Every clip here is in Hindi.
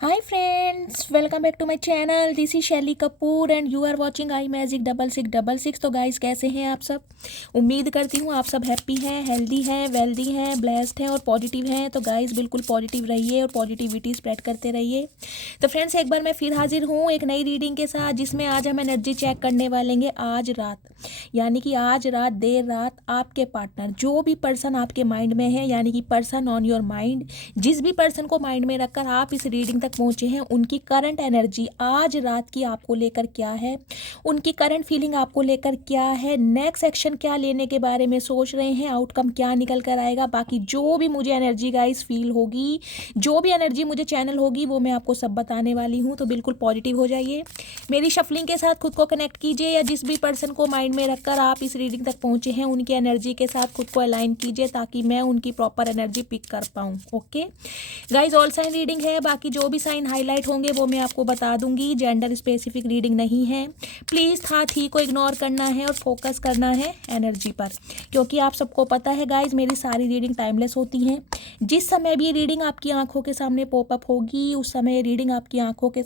Hi friends, welcome back to my channel. This is Shaili Kapoor and you are watching I magic 6666। तो गाइस कैसे हैं आप सब। उम्मीद करती हूँ आप सब हैप्पी हैं, हेल्दी हैं, वेल्दी हैं, ब्लेस्ड हैं और पॉजिटिव हैं। तो गाइस बिल्कुल पॉजिटिव रहिए और पॉजिटिविटी स्प्रेड करते रहिए। तो फ्रेंड्स एक बार मैं फिर हाजिर हूँ एक नई रीडिंग के साथ, जिसमें आज हम एनर्जी चेक करने वालेंगे आज रात, यानी कि आज रात देर रात आपके पार्टनर, जो भी पर्सन आपके माइंड में है, यानी कि पर्सन ऑन योर माइंड, जिस भी पर्सन को माइंड में रखकर आप इस रीडिंग तक पहुंचे हैं, उनकी करंट एनर्जी आज रात की आपको लेकर क्या है, उनकी करंट फीलिंग आपको लेकर क्या है, नेक्स्ट एक्शन क्या लेने के बारे में सोच रहे हैं, आउटकम क्या निकल कर आएगा। बाकी जो भी मुझे एनर्जी गाइस फील होगी, जो भी एनर्जी मुझे चैनल होगी, वो मैं आपको सब बताने वाली हूँ। तो बिल्कुल पॉजिटिव हो जाइए, मेरी शफलिंग के साथ खुद को कनेक्ट कीजिए, या जिस भी पर्सन को माइंड में रखकर आप इस रीडिंग तक पहुंचे हैं, उनकी एनर्जी के साथ खुद को अलाइन कीजिए, ताकि मैं उनकी प्रॉपर एनर्जी पिक कर पाऊँ। Okay guys, all sign reading है, बाकी जो भी साइन हाईलाइट होंगे वो मैं आपको बता दूंगी। जेंडर स्पेसिफिक रीडिंग नहीं है, प्लीज़ हाथ ही को इग्नोर करना है और फोकस करना है एनर्जी पर, क्योंकि आप सबको पता है गाइज मेरी सारी रीडिंग टाइमलेस होती हैं। जिस समय भी ये रीडिंग आपकी आंखों के सामने पॉपअप होगी, उस समय रीडिंग आपकी आंखों के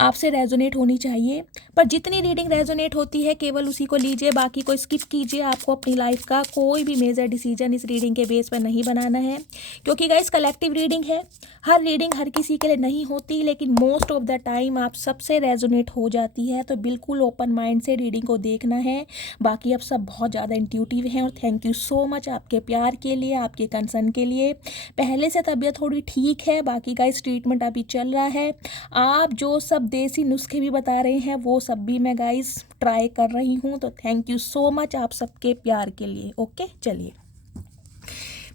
आपसे रेजोनेट होनी चाहिए। पर जितनी रीडिंग रेजोनेट होती है केवल उसी को लीजिए, बाकी को स्किप कीजिए। आपको अपनी लाइफ का कोई भी मेजर डिसीजन इस रीडिंग के बेस पर नहीं बनाना है, क्योंकि गाइस कलेक्टिव रीडिंग है। हर रीडिंग हर किसी के लिए नहीं होती, लेकिन मोस्ट ऑफ द टाइम आप सबसे रेजोनेट हो जाती है। तो बिल्कुल ओपन माइंड से रीडिंग को देखना है। बाकी आप सब बहुत ज़्यादा इंट्यूटिव हैं, और थैंक यू सो मच आपके प्यार के लिए, आपके कंसर्न के लिए। पहले से तबीयत थोड़ी ठीक है, बाकी गाइस ट्रीटमेंट अभी चल रहा है। आप जो सब देसी नुस्खे भी बता रहे हैं वो सब भी मैं गाइस ट्राई कर रही हूँ। तो थैंक यू सो मच आप सबके प्यार के लिए। ओके चलिए,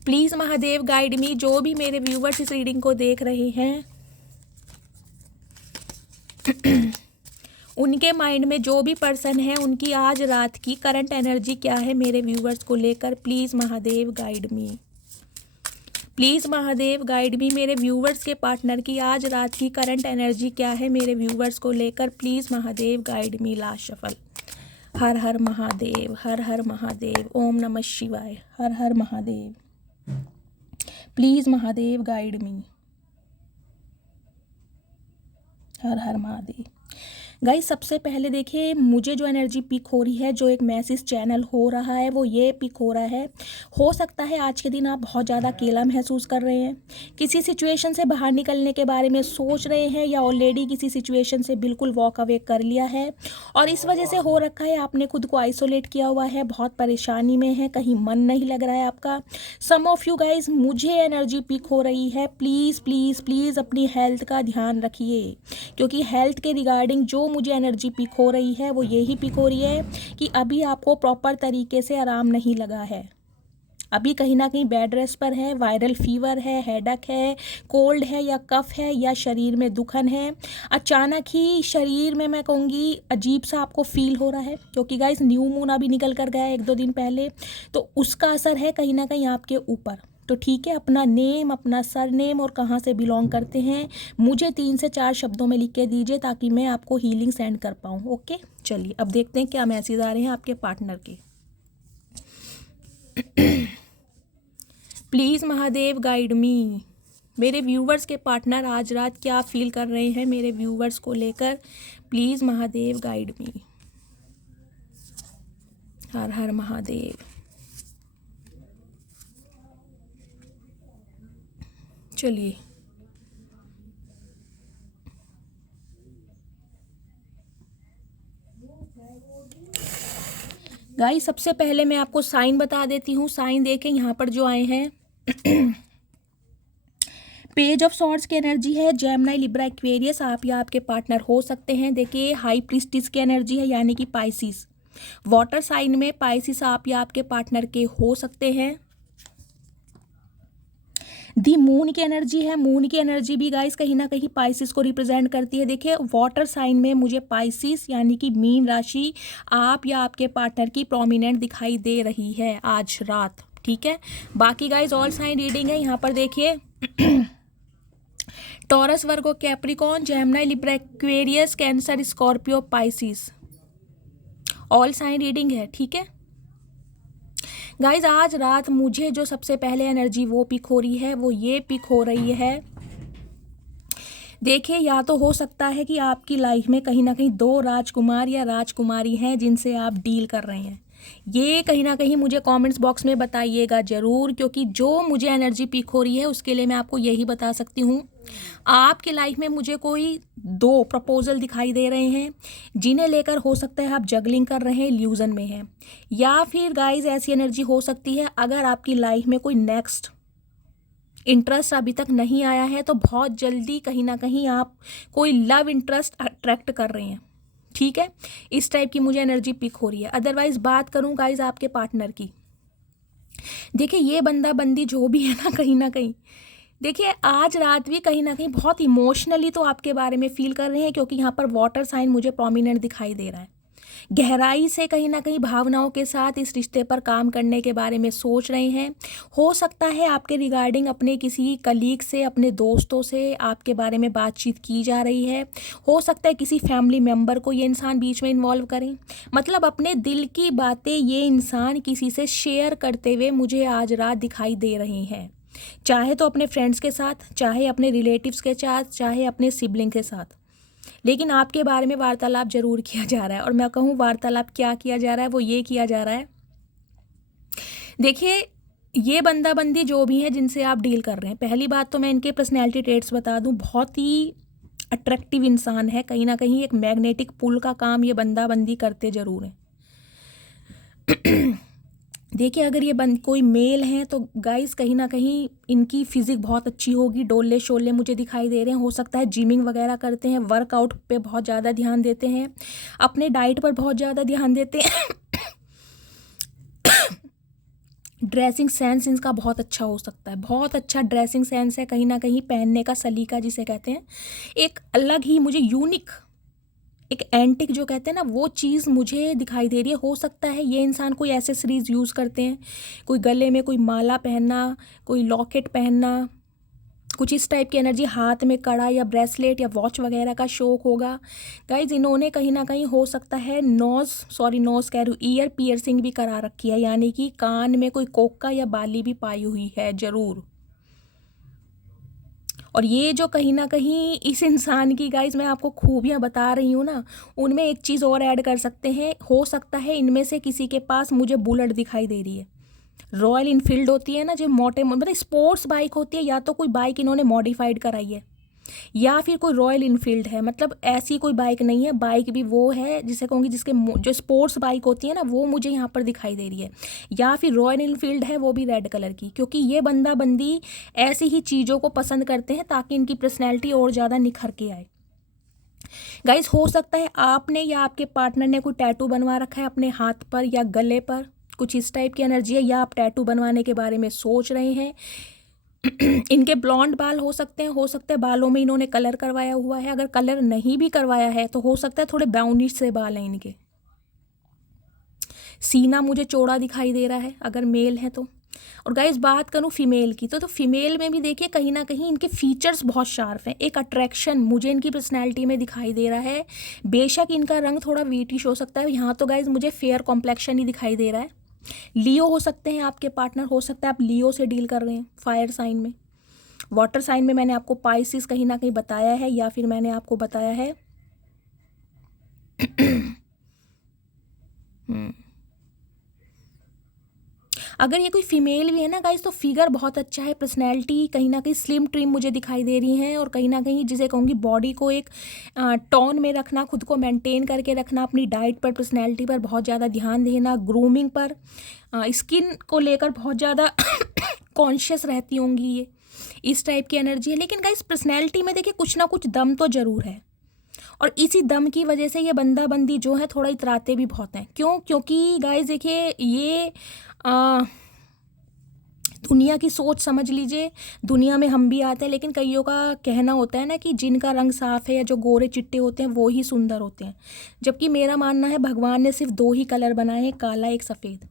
प्लीज़ महादेव गाइड मी। जो भी मेरे व्यूवर्स इस रीडिंग को देख रहे हैं उनके माइंड में जो भी पर्सन है, उनकी आज रात की करंट एनर्जी क्या है मेरे व्यूवर्स को लेकर। Please Mahadev guide me, please Mahadev guide मी। मेरे व्यूवर्स के पार्टनर की आज रात की करंट एनर्जी क्या है मेरे व्यूवर्स को लेकर। Please Mahadev guide me. Last shuffle. Har Har Mahadev, Har Har Mahadev, ओम नमः शिवाय, Har Har Mahadev. Please Mahadev guide me, Har Har Mahadev. Guys सबसे पहले देखिए, मुझे जो एनर्जी पिक हो रही है, जो एक मैसेज चैनल हो रहा है, वो ये पिक हो रहा है। हो सकता है आज के दिन आप बहुत ज़्यादा अकेला महसूस कर रहे हैं, किसी सिचुएशन से बाहर निकलने के बारे में सोच रहे हैं, या ऑलरेडी किसी सिचुएशन से बिल्कुल वॉक अवे कर लिया है, और इस वजह से हो रखा है आपने खुद को आइसोलेट किया हुआ है, बहुत परेशानी में है, कहीं मन नहीं लग रहा है आपका। सम ऑफ यू गाइज, मुझे एनर्जी पिक हो रही है, प्लीज़ प्लीज़ प्लीज़ अपनी हेल्थ का ध्यान रखिए, क्योंकि हेल्थ के रिगार्डिंग जो मुझे एनर्जी पिक हो रही है वो यही पिक हो रही है कि अभी आपको प्रॉपर तरीके से आराम नहीं लगा है। अभी कहीं ना कहीं बेड रेस्ट पर है, वायरल फीवर है, हेडक है, कोल्ड है, या कफ है, या शरीर में दुखन है। अचानक ही शरीर में मैं कहूँगी अजीब सा आपको फील हो रहा है, क्योंकि गाइस न्यू मून अभी निकल कर गया है 1-2 दिन पहले, तो उसका असर है कहीं ना कहीं आपके ऊपर। तो ठीक है, अपना नेम, अपना सर नेम और कहाँ से बिलोंग करते हैं मुझे 3 से 4 शब्दों में लिख के दीजिए, ताकि मैं आपको हीलिंग सेंड कर पाऊँ। ओके चलिए, अब देखते हैं क्या मैसेज आ रहे हैं आपके पार्टनर के। प्लीज़ महादेव गाइड मी। मेरे व्यूवर्स के पार्टनर आज रात क्या फील कर रहे हैं मेरे व्यूवर्स को लेकर। Please Mahadev guide me. Har Har Mahadev. चलिए, गाइस सबसे पहले मैं आपको साइन बता देती हूँ। साइन देखें यहाँ पर जो आए हैं पेज ऑफ सॉर्ड्स की एनर्जी है, जेमिनी, लिब्रा, एक्वेरियस, आप या आपके पार्टनर हो सकते हैं। देखिए हाई प्रीस्टिस की एनर्जी है, यानी कि पाइसिस। वाटर साइन में पाइसिस आप या आपके पार्टनर के हो सकते हैं। दी मून की एनर्जी है, मून की एनर्जी भी गाइस कहीं ना कहीं पाइसिस को रिप्रेजेंट करती है। देखिए वाटर साइन में मुझे पाइसिस यानी कि मीन राशि आप या आपके पार्टनर की प्रोमिनेंट दिखाई दे रही है आज रात। ठीक है, बाकी गाइस ऑल साइन रीडिंग है। यहाँ पर देखिए Taurus, Virgo, Capricorn, Gemini, Libra, Aquarius, Cancer, Scorpio, Pisces, all sign reading है। ठीक है गाइज, आज रात मुझे जो सबसे पहले एनर्जी वो पिक हो रही है, वो ये पिक हो रही है देखिए, या तो हो सकता है कि आपकी लाइफ में कहीं ना कहीं दो राजकुमार या राजकुमारी हैं जिनसे आप डील कर रहे हैं। ये कहीं ना कहीं मुझे कमेंट्स बॉक्स में बताइएगा ज़रूर, क्योंकि जो मुझे एनर्जी पिक हो रही है उसके लिए मैं आपको यही बता सकती हूँ। आपकी लाइफ में मुझे कोई दो प्रपोजल दिखाई दे रहे हैं जिन्हें लेकर हो सकता है आप जगलिंग कर रहे हैं, इल्यूजन में हैं। या फिर गाइज ऐसी एनर्जी हो सकती है, अगर आपकी लाइफ में कोई नेक्स्ट इंटरेस्ट अभी तक नहीं आया है तो बहुत जल्दी कहीं ना कहीं आप कोई लव इंटरेस्ट अट्रैक्ट कर रहे हैं। ठीक है, इस टाइप की मुझे एनर्जी पिक हो रही है। अदरवाइज बात करूं गाइज आपके पार्टनर की, देखिए ये बंदा बंदी जो भी है ना कहीं देखिए आज रात भी कहीं ना कहीं बहुत इमोशनली तो आपके बारे में फील कर रहे हैं, क्योंकि यहाँ पर वाटर साइन मुझे प्रोमिनेंट दिखाई दे रहा है। गहराई से कहीं ना कहीं भावनाओं के साथ इस रिश्ते पर काम करने के बारे में सोच रहे हैं। हो सकता है आपके रिगार्डिंग अपने किसी कलीग से, अपने दोस्तों से आपके बारे में बातचीत की जा रही है। हो सकता है किसी फैमिली मेम्बर को ये इंसान बीच में इन्वॉल्व करें। मतलब अपने दिल की बातें ये इंसान किसी से शेयर करते हुए मुझे आज रात दिखाई दे रहे हैं, चाहे तो अपने फ्रेंड्स के साथ, चाहे अपने रिलेटिव्स के साथ, चाहे अपने सिबलिंग के साथ। लेकिन आपके बारे में वार्तालाप जरूर किया जा रहा है। और मैं कहूँ वार्तालाप क्या किया जा रहा है, वो ये किया जा रहा है, देखिए ये बंदा बंदी जो भी है जिनसे आप डील कर रहे हैं, पहली बात तो मैं इनके पर्सनैलिटी ट्रेट्स बता दूं, बहुत ही अट्रैक्टिव इंसान है। कहीं ना कहीं एक मैग्नेटिक पुल का काम ये बंदा बंदी करते ज़रूर हैं। देखिए अगर ये कोई मेल हैं तो गाइस कहीं ना कहीं इनकी फिजिक बहुत अच्छी होगी, डोले शोले मुझे दिखाई दे रहे हैं। हो सकता है जिमिंग वगैरह करते हैं, वर्कआउट पे बहुत ज़्यादा ध्यान देते हैं, अपने डाइट पर बहुत ज़्यादा ध्यान देते हैं। ड्रेसिंग सेंस इनका बहुत अच्छा हो सकता है, बहुत अच्छा ड्रेसिंग सेंस है। कहीं ना कहीं पहनने का सलीका जिसे कहते हैं, एक अलग ही मुझे यूनिक, एक एंटिक जो कहते हैं ना, वो चीज़ मुझे दिखाई दे रही है। हो सकता है ये इंसान कोई एसेसरीज यूज़ करते हैं, कोई गले में कोई माला पहनना, कोई लॉकेट पहनना, कुछ इस टाइप की एनर्जी, हाथ में कड़ा या ब्रेसलेट या वॉच वगैरह का शौक होगा। गाइज इन्होंने कहीं ना कहीं हो सकता है नोज़ कह रही हूँ, ईयर पियर्सिंग भी करा रखी है, यानी कि कान में कोई कोका या बाली भी पाई हुई है ज़रूर। और ये जो कहीं ना कहीं इस इंसान की गाइज मैं आपको खूबियाँ बता रही हूँ ना, उनमें एक चीज़ और ऐड कर सकते हैं। हो सकता है इनमें से किसी के पास मुझे बुलेट दिखाई दे रही है, रॉयल इनफील्ड होती है ना जो मोटे मतलब स्पोर्ट्स बाइक होती है, या तो कोई बाइक इन्होंने मॉडिफाइड कराई है, या फिर कोई रॉयल इनफील्ड है। मतलब ऐसी कोई बाइक नहीं है, बाइक भी वो है जिसे कहूँगी जिसके जो स्पोर्ट्स बाइक होती है ना, वो मुझे यहाँ पर दिखाई दे रही है। या फिर रॉयल इनफील्ड है, वो भी रेड कलर की, क्योंकि ये बंदा बंदी ऐसी ही चीज़ों को पसंद करते हैं ताकि इनकी पर्सनैलिटी और ज़्यादा निखर के आए। गाइज हो सकता है आपने या आपके पार्टनर ने कोई टैटू बनवा रखा है अपने हाथ पर या गले पर, कुछ इस टाइप की एनर्जी है, या आप टैटू बनवाने के बारे में सोच रहे हैं। इनके ब्लॉन्ड बाल हो सकते हैं बालों में इन्होंने कलर करवाया हुआ है। अगर कलर नहीं भी करवाया है तो हो सकता है थोड़े ब्राउनिश से बाल हैं इनके। सीना मुझे चौड़ा दिखाई दे रहा है अगर मेल है तो। और गाइस बात करूँ फीमेल की तो फीमेल में भी देखिए कहीं ना कहीं इनके फीचर्स बहुत शार्प हैं, एक अट्रैक्शन मुझे इनकी पर्सनैलिटी में दिखाई दे रहा है। बेशक इनका रंग थोड़ा व्हीटिश हो सकता है, यहाँ तो गाइज मुझे फेयर कॉम्प्लेक्शन ही दिखाई दे रहा है। लियो हो सकते हैं आपके पार्टनर, हो सकता है आप लियो से डील कर रहे हैं फायर साइन में। वाटर साइन में मैंने आपको पाइसिस कहीं ना कहीं बताया है, या फिर मैंने आपको बताया है अगर ये कोई फीमेल भी है ना गाइस तो फिगर बहुत अच्छा है, पर्सनैलिटी कहीं ना कहीं स्लिम ट्रिम मुझे दिखाई दे रही हैं। और कहीं ना कहीं जिसे कहूँगी बॉडी को एक टोन में रखना, खुद को मेंटेन करके रखना, अपनी डाइट पर, पर्सनैलिटी पर बहुत ज़्यादा ध्यान देना, ग्रूमिंग पर, स्किन को लेकर बहुत ज़्यादा कॉन्शियस रहती होंगी, ये इस टाइप की एनर्जी है। लेकिन गाइस पर्सनैलिटी में देखिए कुछ ना कुछ दम तो ज़रूर है, और इसी दम की वजह से ये बंदा बंदी जो है थोड़ा इतराते भी बहुत हैं। क्यों? क्योंकि गाइस देखिए ये दुनिया की सोच समझ लीजिए, दुनिया में हम भी आते हैं, लेकिन कईयों का कहना होता है ना कि जिनका रंग साफ़ है या जो गोरे चिट्टे होते हैं वो ही सुंदर होते हैं, जबकि मेरा मानना है भगवान ने सिर्फ दो ही कलर बनाए हैं, काला एक सफ़ेद।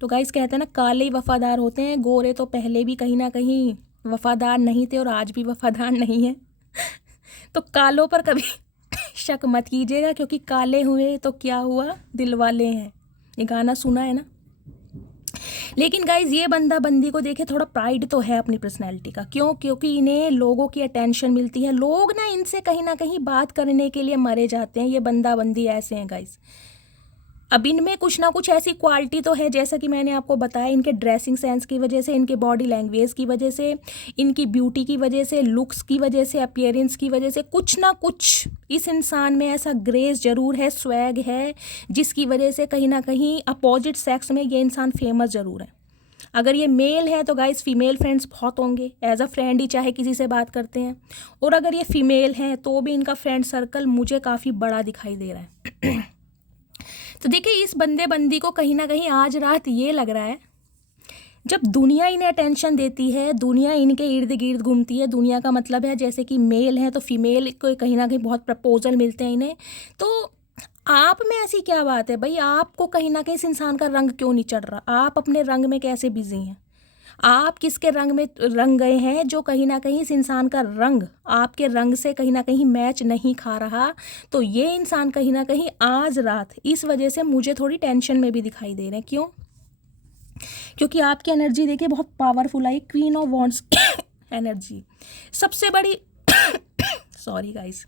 तो गाइस कहते हैं ना काले ही वफ़ादार होते हैं, गोरे तो पहले भी कहीं ना कहीं वफ़ादार नहीं थे और आज भी वफ़ादार नहीं है। तो कालों पर कभी शक मत कीजिएगा, क्योंकि काले हुए तो क्या हुआ, दिल वाले हैं, ये गाना सुना है ना। लेकिन गाइज ये बंदा बंदी को देखे थोड़ा प्राइड तो है अपनी पर्सनैलिटी का। क्यों? क्योंकि इन्हें लोगों की अटेंशन मिलती है, लोग ना कहीं बात करने के लिए मरे जाते हैं। ये बंदा बंदी ऐसे हैं गाइज। अब इनमें कुछ ना कुछ ऐसी क्वालिटी तो है, जैसा कि मैंने आपको बताया, इनके ड्रेसिंग सेंस की वजह से, इनके बॉडी लैंग्वेज की वजह से, इनकी ब्यूटी की वजह से, लुक्स की वजह से, अपीयरेंस की वजह से, कुछ ना कुछ इस इंसान में ऐसा ग्रेस जरूर है, स्वैग है, जिसकी वजह से कहीं ना कहीं अपोजिट सेक्स में ये इंसान फेमस ज़रूर है। अगर ये मेल है तो गाइस फीमेल फ्रेंड्स बहुत होंगे, एज अ फ्रेंड ही चाहे किसी से बात करते हैं। और अगर ये फीमेल हैं तो भी इनका फ्रेंड सर्कल मुझे काफ़ी बड़ा दिखाई दे रहा है। तो देखिए, इस बंदे बंदी को कहीं ना कहीं आज रात ये लग रहा है, जब दुनिया इन्हें अटेंशन देती है, दुनिया इनके इर्द गिर्द घूमती है, दुनिया का मतलब है जैसे कि मेल है तो फीमेल को कहीं ना कहीं बहुत प्रपोजल मिलते हैं इन्हें, तो आप में ऐसी क्या बात है भाई? आपको कहीं ना कहीं इस इंसान का रंग क्यों नहीं चढ़ रहा? आप अपने रंग में कैसे बिजी हैं? आप किसके रंग में रंग गए हैं जो कहीं ना कहीं इस इंसान का रंग आपके रंग से कहीं ना कहीं मैच नहीं खा रहा? तो ये इंसान कहीं ना कहीं आज रात इस वजह से मुझे थोड़ी टेंशन में भी दिखाई दे रहे हैं। क्यों? क्योंकि आपकी एनर्जी देखिए बहुत पावरफुल है, क्वीन ऑफ वॉन्ड्स एनर्जी सबसे बड़ी सॉरी गाइस।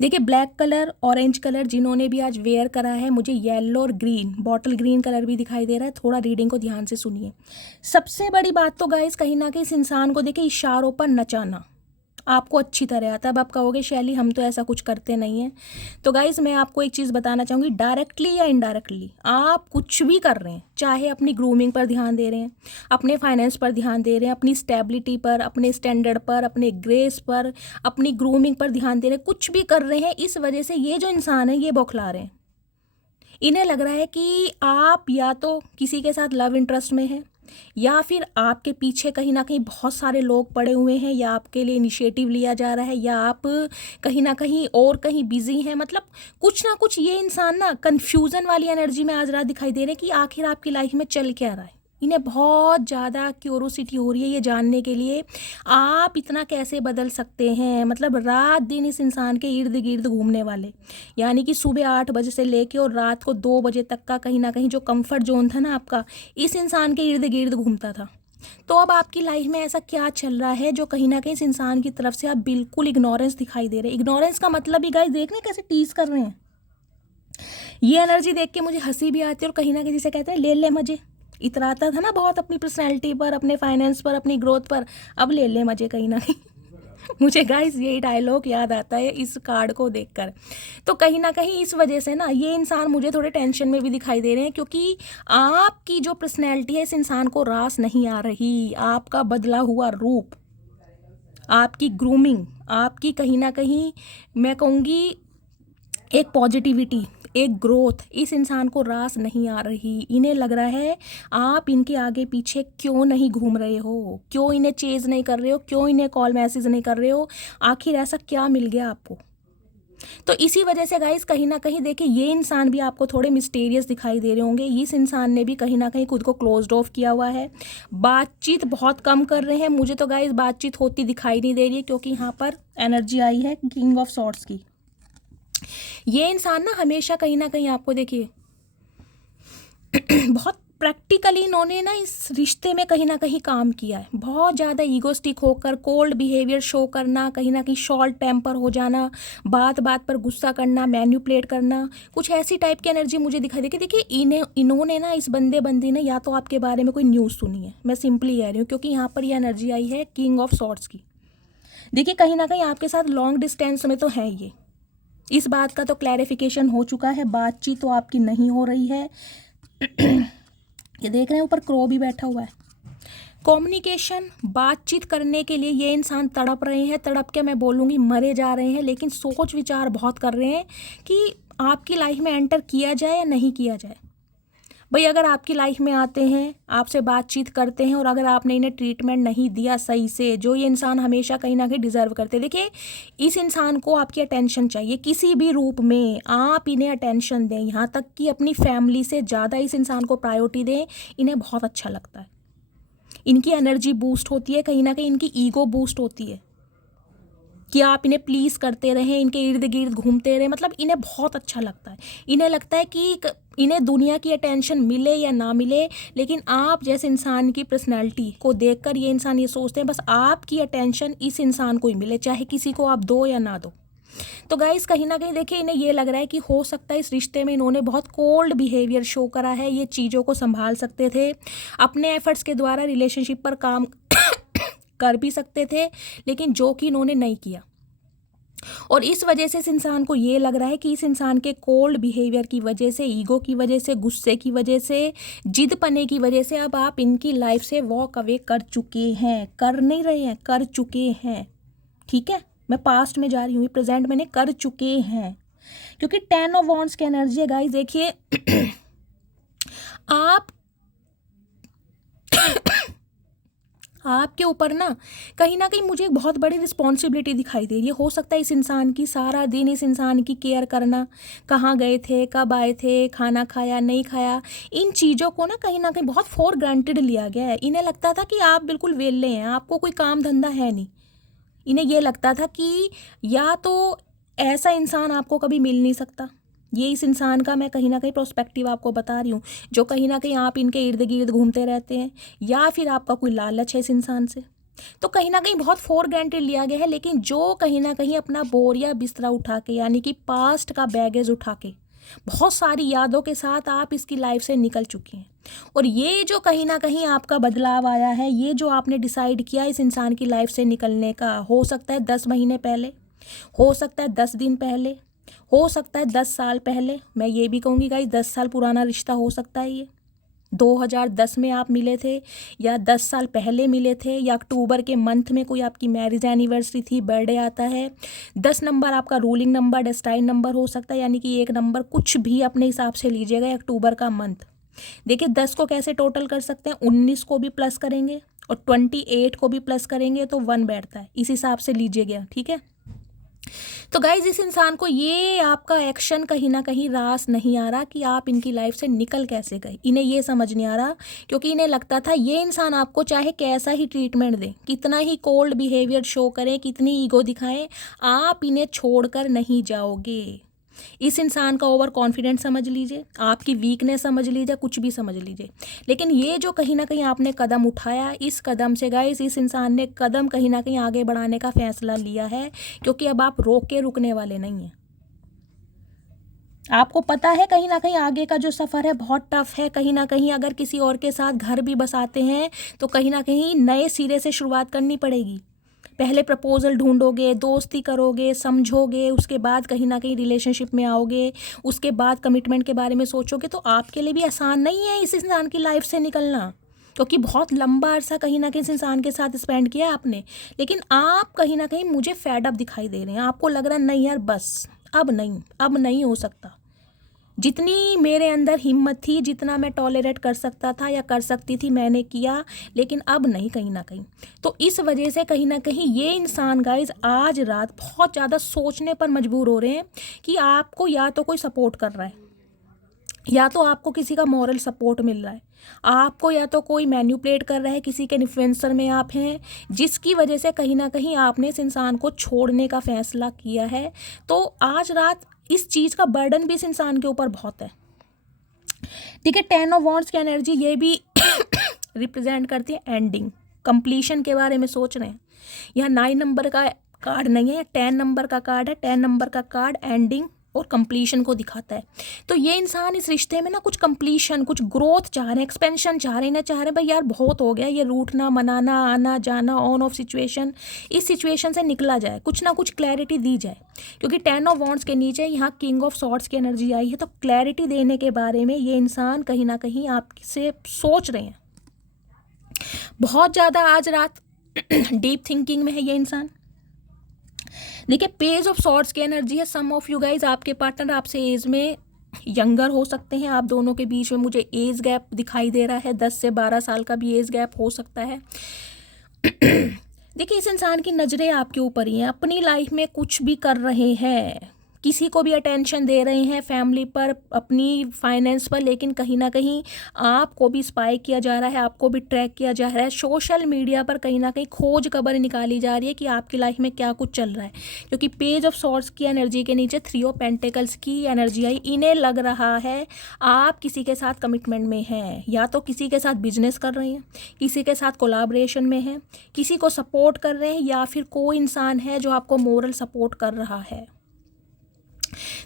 देखिए, ब्लैक कलर, ऑरेंज कलर जिन्होंने भी आज वेयर करा है, मुझे येलो और ग्रीन, बॉटल ग्रीन कलर भी दिखाई दे रहा है। थोड़ा रीडिंग को ध्यान से सुनिए। सबसे बड़ी बात तो गाइस कहीं ना कहीं इस इंसान को देखिए इशारों पर नचाना आपको अच्छी तरह आता है। अब आप कहोगे शैली हम तो ऐसा कुछ करते नहीं हैं, तो गाइज मैं आपको एक चीज़ बताना चाहूँगी, डायरेक्टली या इनडायरेक्टली आप कुछ भी कर रहे हैं, चाहे अपनी ग्रूमिंग पर ध्यान दे रहे हैं, अपने फाइनेंस पर ध्यान दे रहे हैं, अपनी स्टेबिलिटी पर, अपने स्टैंडर्ड पर, अपने ग्रेस पर, अपनी ग्रूमिंग पर ध्यान दे रहे हैं, कुछ भी कर रहे हैं, इस वजह से ये जो इंसान है ये बौखला रहे हैं। इन्हें लग रहा है कि आप या तो किसी के साथ लव इंटरेस्ट में हैं, या फिर आपके पीछे कहीं ना कहीं बहुत सारे लोग पड़े हुए हैं, या आपके लिए इनिशिएटिव लिया जा रहा है, या आप कहीं ना कहीं और कहीं बिजी हैं। मतलब कुछ ना कुछ ये इंसान ना कन्फ्यूज़न वाली एनर्जी में आज रात दिखाई दे रहे हैं कि आखिर आपकी लाइफ में चल क्या रहा है। इन्हें बहुत ज़्यादा क्यूरोसिटी हो रही है ये जानने के लिए आप इतना कैसे बदल सकते हैं। मतलब रात दिन इस इंसान के इर्द गिर्द घूमने वाले, यानी कि सुबह 8 बजे से लेके और रात को 2 बजे तक का कहीं ना कहीं जो कंफर्ट जोन था ना आपका, इस इंसान के इर्द गिर्द घूमता था। तो अब आपकी लाइफ में ऐसा क्या चल रहा है जो कहीं ना कहीं इस इंसान की तरफ से आप बिल्कुल इग्नोरेंस दिखाई दे रहे हैं। इग्नोरेंस का मतलब ही गाइस देख रहे हैं कैसे टीज कर रहे हैं। ये एनर्जी देख के मुझे हंसी भी आती है और कहीं ना कहीं जिसे कहते हैं ले ले मजे। इतराता था ना बहुत अपनी पर्सनैलिटी पर, अपने फाइनेंस पर, अपनी ग्रोथ पर, अब ले ले मजे कहीं ना कहीं मुझे गाइस यही डायलॉग याद आता है इस कार्ड को देखकर। तो कहीं ना कहीं इस वजह से ना ये इंसान मुझे थोड़े टेंशन में भी दिखाई दे रहे हैं, क्योंकि आपकी जो पर्सनैलिटी है इस इंसान को रास नहीं आ रही। आपका बदला हुआ रूप, आपकी ग्रूमिंग, आपकी कहीं ना कहीं मैं कहूँगी एक पॉजिटिविटी, एक ग्रोथ इस इंसान को रास नहीं आ रही। इन्हें लग रहा है आप इनके आगे पीछे क्यों नहीं घूम रहे हो, क्यों इन्हें चेज नहीं कर रहे हो, क्यों इन्हें कॉल मैसेज नहीं कर रहे हो, आखिर ऐसा क्या मिल गया आपको। तो इसी वजह से गाइस कहीं ना कहीं देखिए ये इंसान भी आपको थोड़े मिस्टीरियस दिखाई दे रहे होंगे। इस इंसान ने भी कहीं ना कहीं खुद को क्लोज्ड ऑफ किया हुआ है, बातचीत बहुत कम कर रहे हैं। मुझे तो गाइस बातचीत होती दिखाई नहीं दे रही है, क्योंकि यहाँ पर एनर्जी आई है किंग ऑफ सॉर्ड्स की। ये इंसान ना हमेशा कहीं ना कहीं आपको देखिए बहुत प्रैक्टिकली इन्होंने ना इस रिश्ते में कहीं ना कहीं काम किया है। बहुत ज़्यादा ईगोस्टिक होकर कोल्ड बिहेवियर शो करना, कहीं ना कहीं शॉर्ट टेम्पर हो जाना, बात बात पर गुस्सा करना, मैन्युपुलेट करना, कुछ ऐसी टाइप की एनर्जी मुझे दिखाई देखिए। देखिए इन्होंने ना इस बंदे बंदी ने या तो आपके बारे में कोई न्यूज़ सुनी है, मैं सिंपली कह रही हूँ, क्योंकि यहाँ पर ये एनर्जी आई है किंग ऑफ सॉर्ड्स की। देखिए कहीं ना कहीं आपके साथ लॉन्ग डिस्टेंस में तो है ये, इस बात का तो क्लैरिफिकेशन हो चुका है, बातचीत तो आपकी नहीं हो रही है। ये देख रहे हैं ऊपर क्रो भी बैठा हुआ है। कम्युनिकेशन, बातचीत करने के लिए ये इंसान तड़प रहे हैं, तड़प के मैं बोलूँगी मरे जा रहे हैं, लेकिन सोच विचार बहुत कर रहे हैं कि आपकी लाइफ में एंटर किया जाए या नहीं किया जाए। भाई अगर आपकी लाइफ में आते हैं, आपसे बातचीत करते हैं, और अगर आपने इन्हें ट्रीटमेंट नहीं दिया सही से, जो ये इंसान हमेशा कहीं ना कहीं डिजर्व करते हैं। देखिए इस इंसान को आपकी अटेंशन चाहिए किसी भी रूप में, आप इन्हें अटेंशन दें, यहाँ तक कि अपनी फैमिली से ज़्यादा इस इंसान को प्रायोरिटी दें। इन्हें बहुत अच्छा लगता है, इनकी एनर्जी बूस्ट होती है, कहीं ना कहीं इनकी ईगो बूस्ट होती है। कि आप इन्हें प्लीज़ करते रहें, इनके इर्द गिर्द घूमते रहें, मतलब इन्हें बहुत अच्छा लगता है। इन्हें लगता है कि इन्हें दुनिया की अटेंशन मिले या ना मिले, लेकिन आप जैसे इंसान की पर्सनैलिटी को देखकर ये इंसान ये सोचते हैं बस आपकी अटेंशन इस इंसान को ही मिले, चाहे किसी को आप दो या ना दो। तो गाइस कहीं ना कहीं देखिए इन्हें ये लग रहा है कि हो सकता है इस रिश्ते में इन्होंने बहुत कोल्ड बिहेवियर शो करा है। ये चीज़ों को संभाल सकते थे, अपने एफर्ट्स के द्वारा रिलेशनशिप पर काम कर भी सकते थे, लेकिन जो कि इन्होंने नहीं किया। और इस वजह से इस इंसान को ये लग रहा है कि इस इंसान के कोल्ड बिहेवियर की वजह से, ईगो की वजह से, गुस्से की वजह से, जिद पने की वजह से अब आप इनकी लाइफ से वॉक अवे कर चुके हैं। कर नहीं रहे हैं, कर चुके हैं। ठीक है, मैं पास्ट में जा रही हूँ, प्रेजेंट मैंने कर चुके हैं, क्योंकि 10 ऑफ वॉन्ड्स की एनर्जी है गाइस। देखिए आपके ऊपर ना कहीं मुझे एक बहुत बड़ी रिस्पॉन्सिबिलिटी दिखाई दे रही है। हो सकता है इस इंसान की सारा दिन इस इंसान की केयर करना, कहाँ गए थे, कब आए थे, खाना खाया नहीं खाया, इन चीज़ों को ना कहीं बहुत फॉर ग्रांटेड लिया गया है। इन्हें लगता था कि आप बिल्कुल वेले हैं, आपको कोई काम धंधा है नहीं। इन्हें ये लगता था कि या तो ऐसा इंसान आपको कभी मिल नहीं सकता। ये इस इंसान का मैं कहीं ना कहीं प्रोस्पेक्टिव आपको बता रही हूँ, जो कहीं ना कहीं आप इनके इर्द गिर्द घूमते रहते हैं, या फिर आपका कोई लालच है इस इंसान से। तो कहीं ना कहीं बहुत फॉर ग्रांटेड लिया गया है, लेकिन जो कहीं ना कहीं अपना बोरिया बिस्तरा उठा के, यानी कि पास्ट का बैगेज उठा के, बहुत सारी यादों के साथ आप इसकी लाइफ से निकल चुकी हैं। और ये जो कहीं ना कहीं आपका बदलाव आया है, ये जो आपने डिसाइड किया इस इंसान की लाइफ से निकलने का, हो सकता है 10 महीने पहले, हो सकता है 10 दिन पहले, हो सकता है 10 साल पहले। मैं ये भी कहूँगी गाइस 10 साल पुराना रिश्ता हो सकता है ये। 2010 में आप मिले थे, या 10 साल पहले मिले थे, या अक्टूबर के मंथ में कोई आपकी मैरिज एनिवर्सरी थी, बर्थडे आता है। 10 नंबर आपका रूलिंग नंबर, डेस्टाइन नंबर हो सकता है, यानी कि 1 नंबर, कुछ भी अपने हिसाब से लीजिएगा। अक्टूबर का मंथ देखिए, 10 को कैसे टोटल कर सकते हैं, 19 को भी प्लस करेंगे और 28 को भी प्लस करेंगे तो 1 बैठता है, इस हिसाब से लीजिएगा। ठीक है, तो गाइज इस इंसान को ये आपका एक्शन कहीं ना कहीं रास नहीं आ रहा कि आप इनकी लाइफ से निकल कैसे गए। इन्हें ये समझ नहीं आ रहा, क्योंकि इन्हें लगता था ये इंसान आपको चाहे कैसा ही ट्रीटमेंट दे, कितना ही कोल्ड बिहेवियर शो करें, कितनी ईगो दिखाएं, आप इन्हें छोड़कर नहीं जाओगे। इस इंसान का ओवर कॉन्फिडेंस समझ लीजिए, आपकी वीकनेस समझ लीजिए, कुछ भी समझ लीजिए, लेकिन ये जो कहीं ना कहीं आपने कदम उठाया, इस कदम से गाइस इस इंसान ने कदम कहीं ना कहीं आगे बढ़ाने का फैसला लिया है, क्योंकि अब आप रोक के रुकने वाले नहीं हैं। आपको पता है कहीं ना कहीं आगे का जो सफ़र है बहुत टफ है। कहीं ना कहीं अगर किसी और के साथ घर भी बसाते हैं तो कहीं ना कहीं नए सिरे से शुरुआत करनी पड़ेगी। पहले प्रपोजल ढूंढोगे, दोस्ती करोगे, समझोगे, उसके बाद कहीं ना कहीं रिलेशनशिप में आओगे, उसके बाद कमिटमेंट के बारे में सोचोगे। तो आपके लिए भी आसान नहीं है इस इंसान की लाइफ से निकलना, क्योंकि बहुत लंबा अरसा कहीं ना कहीं इस इंसान के साथ स्पेंड किया आपने। लेकिन आप कहीं ना कहीं मुझे फेड अप दिखाई दे रहे हैं, आपको लग रहा है नहीं यार बस अब नहीं हो सकता। जितनी मेरे अंदर हिम्मत थी, जितना मैं टॉलरेट कर सकता था या कर सकती थी, मैंने किया, लेकिन अब नहीं कहीं ना कहीं। तो इस वजह से कहीं ना कहीं ये इंसान गाइज आज रात बहुत ज़्यादा सोचने पर मजबूर हो रहे हैं कि आपको या तो कोई सपोर्ट कर रहा है, या तो आपको किसी का मॉरल सपोर्ट मिल रहा है, आपको या तो कोई मैन्युपुलेट कर रहा है, किसी के इन्फ्लुएंसर में आप हैं, जिसकी वजह से कहीं ना कहीं आपने इस इंसान को छोड़ने का फैसला किया है। तो आज रात इस चीज़ का बर्डन भी इस इंसान के ऊपर बहुत है। ठीक है, 10 ऑफ वॉन्ड्स की एनर्जी ये भी रिप्रेजेंट करती है एंडिंग, कंप्लीशन के बारे में सोच रहे हैं। यहाँ 9 नंबर का कार्ड नहीं है, 10 नंबर का कार्ड है। 10 नंबर का कार्ड एंडिंग और कंप्लीशन को दिखाता है। तो ये इंसान इस रिश्ते में ना कुछ कंप्लीशन, कुछ ग्रोथ चाह रहे हैं, एक्सपेंशन चाह रहे हैं, ना चाह रहे हैं भाई यार बहुत हो गया, ये रूठना मनाना, आना जाना, ऑन ऑफ सिचुएशन, इस सिचुएशन से निकला जाए, कुछ ना कुछ क्लैरिटी दी जाए। क्योंकि 10 ऑफ वॉन्ड्स के नीचे यहाँ किंग ऑफ सॉर्ड्स की एनर्जी आई है, तो क्लैरिटी देने के बारे में ये इंसान कहीं ना कहीं आपसे सोच रहे हैं। बहुत ज़्यादा आज रात डीप थिंकिंग में है ये इंसान। देखिए, पेज ऑफ सॉर्ड्स की एनर्जी है। सम ऑफ यू गाइज, आपके पार्टनर आपसे एज में यंगर हो सकते हैं। आप दोनों के बीच में मुझे एज गैप दिखाई दे रहा है, 10 से 12 साल का भी एज गैप हो सकता है। देखिए, इस इंसान की नज़रें आपके ऊपर ही हैं, अपनी लाइफ में कुछ भी कर रहे हैं, किसी को भी अटेंशन दे रहे हैं फैमिली पर, अपनी फाइनेंस पर, लेकिन कहीं ना कहीं आपको भी स्पाई किया जा रहा है, आपको भी ट्रैक किया जा रहा है। सोशल मीडिया पर कहीं ना कहीं खोज खबर निकाली जा रही है कि आपकी लाइफ में क्या कुछ चल रहा है, क्योंकि पेज ऑफ सॉर्ड्स की एनर्जी के नीचे 3 ऑफ पेंटिकल्स की एनर्जी आई। इन्हें लग रहा है आप किसी के साथ कमिटमेंट में हैं, या तो किसी के साथ बिजनेस कर रहे हैं, किसी के साथ कोलैबोरेशन में हैं, किसी को सपोर्ट कर रहे हैं, या फिर कोई इंसान है जो आपको मोरल सपोर्ट कर रहा है।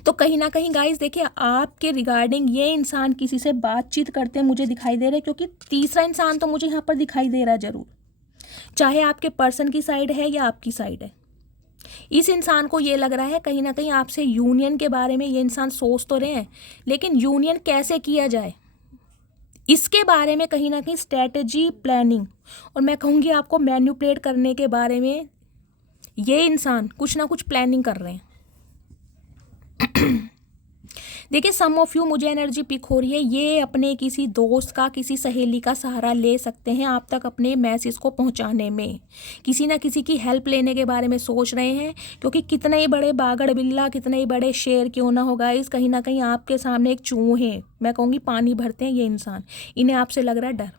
तो कहीं ना कहीं गाइस देखिए, आपके रिगार्डिंग ये इंसान किसी से बातचीत करते मुझे दिखाई दे रहे हैं, क्योंकि तीसरा इंसान तो मुझे यहाँ पर दिखाई दे रहा है ज़रूर, चाहे आपके पर्सन की साइड है या आपकी साइड है। इस इंसान को ये लग रहा है कहीं ना कहीं आपसे यूनियन के बारे में ये इंसान सोच तो रहे हैं, लेकिन यूनियन कैसे किया जाए इसके बारे में कहीं ना कहीं स्ट्रैटेजी, प्लानिंग, और मैं कहूँगी आपको मैनिपुलेट करने के बारे में ये इंसान कुछ ना कुछ प्लानिंग कर रहे हैं। देखिए, सम ऑफ यू, मुझे एनर्जी पिक हो रही है, ये अपने किसी दोस्त का, किसी सहेली का सहारा ले सकते हैं आप तक अपने मैसेज को पहुंचाने में। किसी ना किसी की हेल्प लेने के बारे में सोच रहे हैं, क्योंकि कितने ही बड़े बागड़ बिल्ला, कितने ही बड़े शेर क्यों ना होगा, इस कहीं ना कहीं आपके सामने एक चूहे, मैं कहूँगी पानी भरते हैं ये इंसान। इन्हें आपसे लग रहा है डर,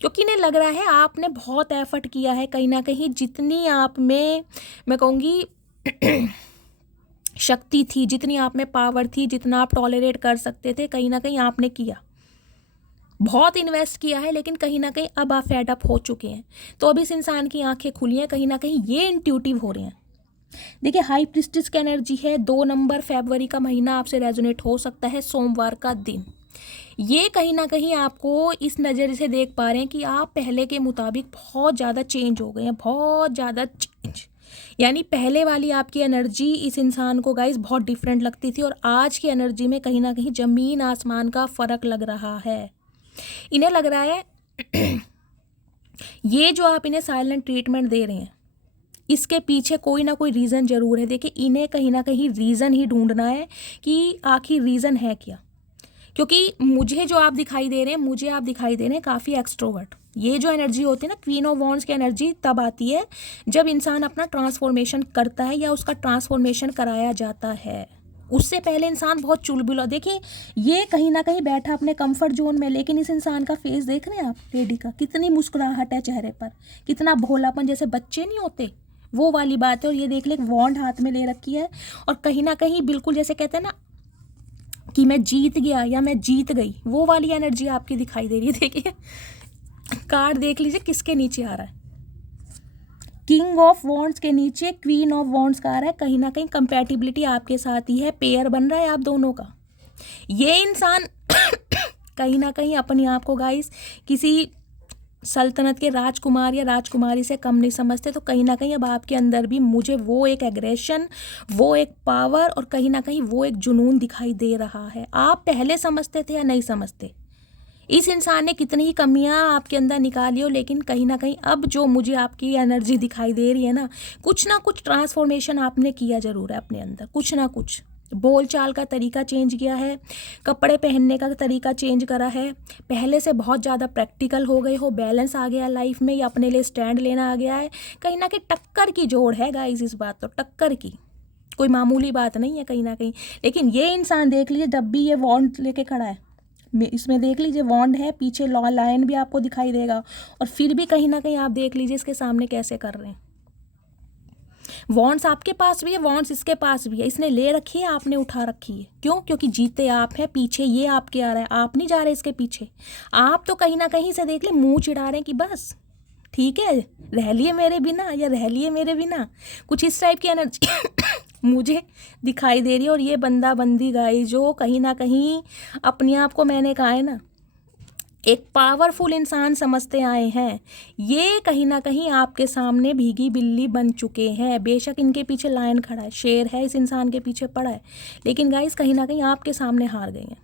क्योंकि इन्हें लग रहा है आपने बहुत एफर्ट किया है, कहीं ना कहीं जितनी आप में, मैं कहूँगी शक्ति थी, जितनी आप में पावर थी, जितना आप टॉलरेट कर सकते थे, कहीं ना कहीं आपने किया, बहुत इन्वेस्ट किया है, लेकिन कहीं ना कहीं अब आप फेड अप हो चुके हैं। तो अब इस इंसान की आंखें खुली हैं, कहीं ना कहीं ये इंट्यूटिव हो रहे हैं। देखिए, हाई प्रिस्टिस की एनर्जी है, 2 नंबर फरवरी का महीना आपसे रेजोनेट हो सकता है, सोमवार का दिन। ये कहीं ना कहीं आपको इस नज़र से देख पा रहे हैं कि आप पहले के मुताबिक बहुत ज़्यादा चेंज हो गए हैं, बहुत ज़्यादा चेंज। यानी पहले वाली आपकी एनर्जी इस इंसान को गाइस बहुत डिफरेंट लगती थी, और आज की एनर्जी में कहीं ना कहीं ज़मीन आसमान का फ़र्क लग रहा है। इन्हें लग रहा है ये जो आप इन्हें साइलेंट ट्रीटमेंट दे रहे हैं, इसके पीछे कोई ना कोई रीज़न ज़रूर है। देखिए, इन्हें कहीं ना कहीं रीज़न ही ढूंढना है कि आखिर रीज़न है क्या, क्योंकि मुझे जो आप दिखाई दे रहे हैं, मुझे आप दिखाई दे रहे हैं काफ़ी एक्सट्रोवर्ट। ये जो एनर्जी होती है ना, क्वीन ऑफ वॉन्ड्स की एनर्जी तब आती है जब इंसान अपना ट्रांसफॉर्मेशन करता है या उसका ट्रांसफॉर्मेशन कराया जाता है। उससे पहले इंसान बहुत चुलबुला, देखिए ये कहीं ना कहीं बैठा अपने कंफर्ट जोन में, लेकिन इस इंसान का फेस देख रहे हैं आप, लेडी का, कितनी मुस्कुराहट है चेहरे पर, कितना भोलापन, जैसे बच्चे नहीं होते वो वाली बात है। और ये देख ले, वॉन्ड हाथ में ले रखी है, और कहीं ना कहीं बिल्कुल जैसे कहते हैं ना कि मैं जीत गया या मैं जीत गई, वो वाली एनर्जी आपकी दिखाई दे रही है। देखिए, कार्ड देख लीजिए किसके नीचे आ रहा है, किंग ऑफ वॉन्ड्स के नीचे क्वीन ऑफ वॉन्ड्स का आ रहा है। कहीं ना कहीं कंपैटिबिलिटी आपके साथ ही है, पेयर बन रहा है आप दोनों का। ये इंसान कहीं ना कहीं अपने आप को गाइस किसी सल्तनत के राजकुमार या राजकुमारी से कम नहीं समझते। तो कहीं ना कहीं अब आपके अंदर भी मुझे वो एक एग्रेशन, वो एक पावर, और कहीं ना कहीं वो एक जुनून दिखाई दे रहा है। आप पहले समझते थे या नहीं समझते, इस इंसान ने कितनी ही कमियां आपके अंदर निकाली हो, लेकिन कहीं ना कहीं अब जो मुझे आपकी एनर्जी दिखाई दे रही है ना कुछ ट्रांसफॉर्मेशन आपने किया ज़रूर है अपने अंदर, कुछ ना कुछ। बोलचाल का तरीका चेंज किया है, कपड़े पहनने का तरीका चेंज करा है, पहले से बहुत ज़्यादा प्रैक्टिकल हो गए हो, बैलेंस आ गया लाइफ में, या अपने लिए स्टैंड लेना आ गया है। कहीं ना कहीं टक्कर की जोड़ है गाइस, इस बात तो टक्कर की, कोई मामूली बात नहीं है कहीं ना कहीं। लेकिन ये इंसान देख लीजिए, जब भी ये वॉन्ड लेके खड़ा है, इसमें देख लीजिए वॉन्ड है, पीछे लायन भी आपको दिखाई देगा, और फिर भी कहीं ना कहीं आप देख लीजिए इसके सामने कैसे कर रहे हैं। वॉन्ड्स आपके पास भी है, वॉन्ड्स इसके पास भी है, इसने ले रखी है, आपने उठा रखी है। क्यों? क्योंकि जीते आप हैं, पीछे ये आपके आ रहा है, आप नहीं जा रहे इसके पीछे। आप तो कहीं ना कहीं से देख ले मुंह चिढ़ा रहे हैं कि बस ठीक है, रह लिए मेरे बिना, या रह लिए मेरे बिना, कुछ इस टाइप की एनर्जी मुझे दिखाई दे रही है। और ये बंदा बंदी गाइस जो कहीं ना कहीं अपने आप को, मैंने कहा है ना, एक पावरफुल इंसान समझते आए हैं, ये कहीं ना कहीं आपके सामने भीगी बिल्ली बन चुके हैं। बेशक इनके पीछे लायन खड़ा है, शेर है इस इंसान के पीछे पड़ा है, लेकिन गाइस कहीं ना कहीं आपके सामने हार गए हैं।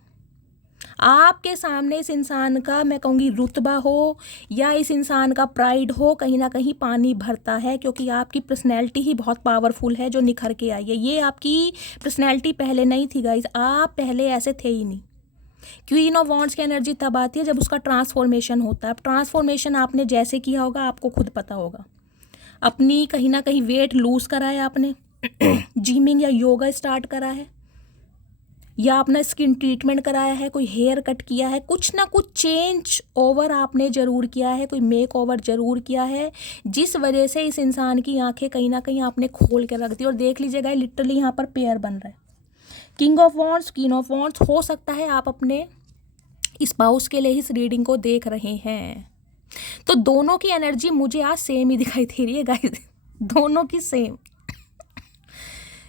आपके सामने इस इंसान का, मैं कहूँगी, रुतबा हो या इस इंसान का प्राइड हो, कहीं ना कहीं पानी भरता है, क्योंकि आपकी पर्सनैलिटी ही बहुत पावरफुल है जो निखर के आई है। ये आपकी पर्सनैलिटी पहले नहीं थी गाइस, आप पहले ऐसे थे ही नहीं। क्वीन ऑफ वॉन्ड्स की एनर्जी तब आती है जब उसका ट्रांसफॉर्मेशन होता है। अब ट्रांसफॉर्मेशन आपने जैसे किया होगा आपको खुद पता होगा। अपनी कहीं ना कहीं वेट लूज़ कराया आपने जिमिंग या योगा स्टार्ट करा है, या अपना स्किन ट्रीटमेंट कराया है, कोई हेयर कट किया है, कुछ ना कुछ चेंज ओवर आपने ज़रूर किया है, कोई मेक ओवर ज़रूर किया है, जिस वजह से इस इंसान की आंखें कहीं ना कहीं आपने खोल के रख दी। और देख लीजिएगा लिटरली यहाँ पर पेयर बन रहा है, king of wands, queen of wands. हो सकता है आप अपने स्पाउस के लिए इस रीडिंग को देख रहे हैं, तो दोनों की एनर्जी मुझे आज सेम ही दिखाई दे रही है गाइस, दोनों की सेम।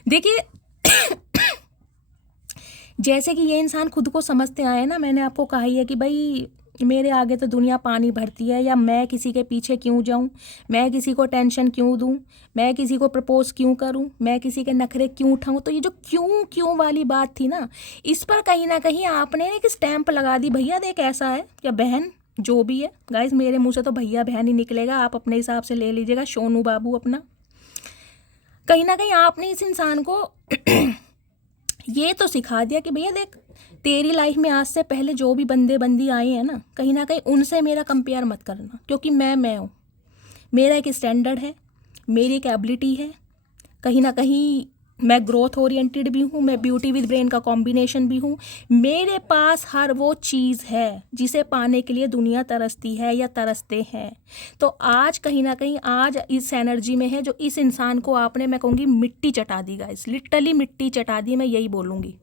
देखिए जैसे कि ये इंसान खुद को समझते आए ना, मैंने आपको कहा ही है कि भाई मेरे आगे तो दुनिया पानी भरती है, या मैं किसी के पीछे क्यों जाऊं, मैं किसी को टेंशन क्यों दूं, मैं किसी को प्रपोज क्यों करूं, मैं किसी के नखरे क्यों उठाऊं। तो ये जो क्यों क्यों वाली बात थी ना, इस पर कहीं ना कहीं आपने एक स्टैंप लगा दी, भैया देख ऐसा है, या बहन जो भी है। गाइस मेरे मुँह से तो भैया बहन ही निकलेगा, आप अपने हिसाब से ले लीजिएगा, सोनू बाबू अपना। कहीं ना कहीं आपने इस इंसान को ये तो सिखा दिया कि भैया देख, तेरी लाइफ में आज से पहले जो भी बंदे बंदी आए हैं ना, कहीं ना कहीं उनसे मेरा कंपेयर मत करना, क्योंकि मैं हूँ, मेरा एक स्टैंडर्ड है, मेरी एक एबिलिटी है, कहीं ना कहीं मैं ग्रोथ ओरिएंटेड भी हूँ, मैं ब्यूटी विद ब्रेन का कॉम्बिनेशन भी हूँ, मेरे पास हर वो चीज़ है जिसे पाने के लिए दुनिया तरसती है या तरसते हैं। तो आज कहीं ना कहीं आज इस एनर्जी में है जो इस इंसान को आपने, मैं कहूँगी, मिट्टी चटा दी गाइस, लिटरली मिट्टी चटा दी, मैं यही बोलूँगी।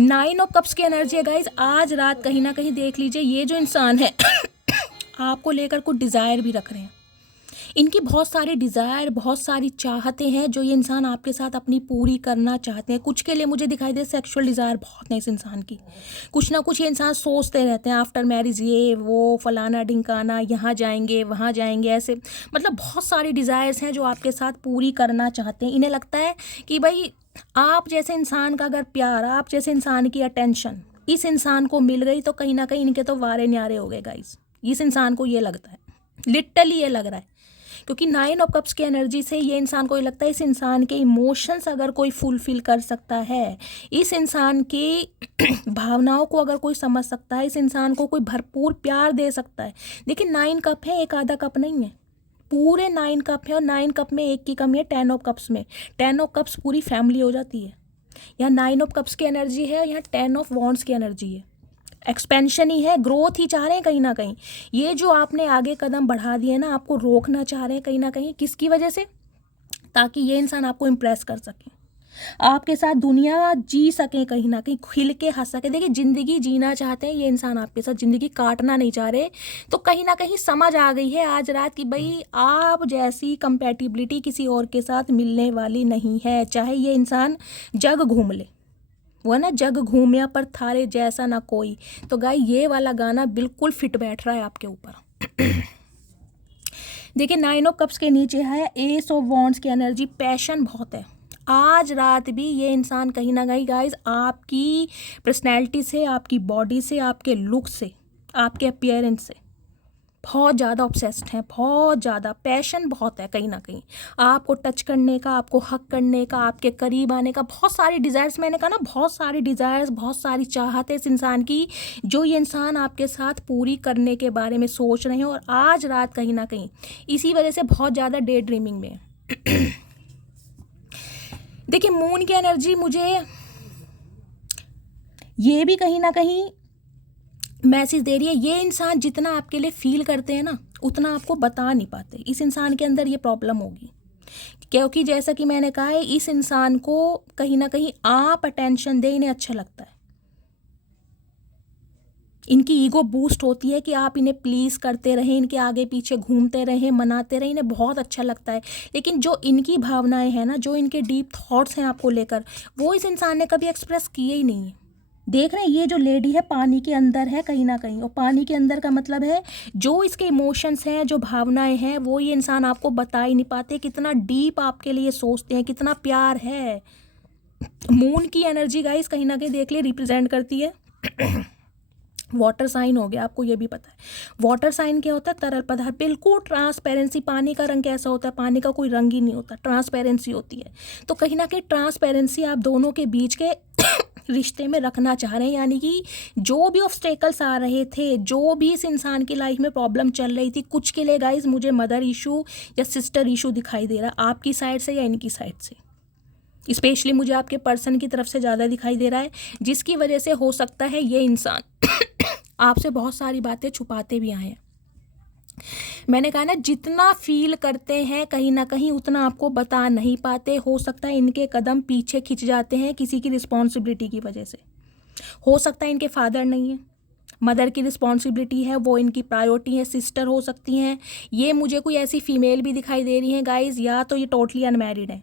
9 ऑफ कप्स की एनर्जी है गाइस। आज रात कहीं ना कहीं देख लीजिए, ये जो इंसान है आपको लेकर कुछ डिज़ायर भी रख रहे हैं, इनकी बहुत सारी डिज़ायर, बहुत सारी चाहते हैं जो ये इंसान आपके साथ अपनी पूरी करना चाहते हैं। कुछ के लिए मुझे दिखाई दे सेक्सुअल डिज़ायर बहुत है इस इंसान की, कुछ ना कुछ ये इंसान सोचते रहते हैं आफ्टर मैरिज, ये वो फलाना ढिंकाना, यहाँ जाएंगे वहाँ जाएंगे, ऐसे मतलब बहुत सारी डिज़ायर्स हैं जो आपके साथ पूरी करना चाहते हैं। इन्हें लगता है कि भाई आप जैसे इंसान का अगर प्यार, आप जैसे इंसान की अटेंशन इस इंसान को मिल गई तो कहीं ना कहीं इनके तो वारे न्यारे हो गए गाइस। इस इंसान को ये लगता है, लिटरली ये लग रहा है, क्योंकि 9 ऑफ कप्स की एनर्जी से ये इंसान को ये लगता है इस इंसान के इमोशंस अगर कोई फुलफिल कर सकता है, इस इंसान की भावनाओं को अगर कोई समझ सकता है, इस इंसान को कोई भरपूर प्यार दे सकता है। देखिए 9 कप है, एक आधा कप नहीं है, पूरे 9 कप है, और 9 कप में एक की कमी है 10 ऑफ कप्स में। 10 ऑफ कप्स पूरी फैमिली हो जाती है। यहाँ 9 ऑफ कप्स की एनर्जी है, और यहाँ 10 ऑफ वॉन्ड्स की एनर्जी है। एक्सपेंशन ही है, ग्रोथ ही चाह रहे हैं कहीं ना कहीं। ये जो आपने आगे कदम बढ़ा दिए ना, आपको रोकना चाह रहे हैं कहीं ना कहीं, किसकी वजह से? ताकि ये इंसान आपको इम्प्रेस कर सके, आपके साथ दुनिया जी सके, कहीं ना कहीं खिल के हंस सके। देखिए ज़िंदगी जीना चाहते हैं ये इंसान, आपके साथ ज़िंदगी काटना नहीं चाह रहे। तो कहीं ना कहीं समझ आ गई है आज रात कि भाई आप जैसी कंपैटिबिलिटी किसी और के साथ मिलने वाली नहीं है, चाहे ये इंसान जग घूम ले, वो है ना, जग घूमिया पर थारे जैसा ना कोई। तो गाय ये वाला गाना बिल्कुल फिट बैठ रहा है आपके ऊपर। देखिए 9 ऑफ कप्स के नीचे है एस ऑफ वॉन्ड्स की एनर्जी। पैशन बहुत है आज रात भी ये इंसान कहीं ना कहीं गाइज आपकी पर्सनैलिटी से, आपकी बॉडी से, आपके लुक से, आपके अपीयरेंस से बहुत ज़्यादा ऑब्सेस्ड है, बहुत ज़्यादा पैशन बहुत है कहीं ना कहीं, आपको टच करने का, आपको हक करने का, आपके करीब आने का। बहुत सारी डिज़ायर्स, मैंने कहा ना, बहुत सारी डिज़ायर्स, बहुत सारी चाहत है इस इंसान की, जो ये इंसान आपके साथ पूरी करने के बारे में सोच रहे हैं। और आज रात कहीं ना कहीं इसी वजह से बहुत ज़्यादा डे ड्रीमिंग में है। देखिए मून की एनर्जी मुझे ये भी कहीं ना कहीं मैसेज दे रही है, ये इंसान जितना आपके लिए फील करते हैं ना, उतना आपको बता नहीं पाते। इस इंसान के अंदर ये प्रॉब्लम होगी, क्योंकि जैसा कि मैंने कहा है, इस इंसान को कहीं ना कहीं आप अटेंशन दें, इन्हें अच्छा लगता है। इनकी ईगो बूस्ट होती है कि आप इन्हें प्लीज़ करते रहें, इनके आगे पीछे घूमते रहें, मनाते रहें, इन्हें बहुत अच्छा लगता है। लेकिन जो इनकी भावनाएं हैं ना, जो इनके डीप थॉट्स हैं आपको लेकर, वो इस इंसान ने कभी एक्सप्रेस किए ही नहीं है। देख रहे हैं ये जो लेडी है पानी के अंदर है कहीं ना कहीं, और पानी के अंदर का मतलब है जो इसके इमोशंस हैं, जो भावनाएं हैं, वो ये इंसान आपको बता ही नहीं पाते, कितना डीप आपके लिए सोचते हैं, कितना प्यार है। मून की एनर्जी गाइस कहीं ना कहीं देख लिए रिप्रेजेंट करती है वाटर साइन हो गया, आपको ये भी पता है वाटर साइन क्या होता है? तरल पदार्थ, बिल्कुल ट्रांसपेरेंसी। पानी का रंग कैसा होता है? पानी का कोई रंग ही नहीं होता, ट्रांसपेरेंसी होती है। तो कहीं ना कहीं ट्रांसपेरेंसी आप दोनों के बीच के रिश्ते में रखना चाह रहे हैं, यानी कि जो भी ऑब्स्टेकल्स आ रहे थे, जो भी इस इंसान की लाइफ में प्रॉब्लम चल रही थी, कुछ के लिए गाइज मुझे मदर इशू या सिस्टर इशू दिखाई दे रहा है, आपकी साइड से या इनकी साइड से। स्पेशली मुझे आपके पर्सन की तरफ से ज़्यादा दिखाई दे रहा है, जिसकी वजह से हो सकता है ये इंसान आपसे बहुत सारी बातें छुपाते भी आए हैं। मैंने कहा ना, जितना फील करते हैं कहीं ना कहीं उतना आपको बता नहीं पाते। हो सकता है इनके कदम पीछे खिंच जाते हैं किसी की रिस्पॉन्सिबिलिटी की वजह से। हो सकता है इनके फादर नहीं है, मदर की रिस्पॉन्सिबिलिटी है, वो इनकी प्रायोरिटी है, सिस्टर हो सकती हैं। ये मुझे कोई ऐसी फीमेल भी दिखाई दे रही हैं गाइज, या तो ये टोटली अनमैरिड है,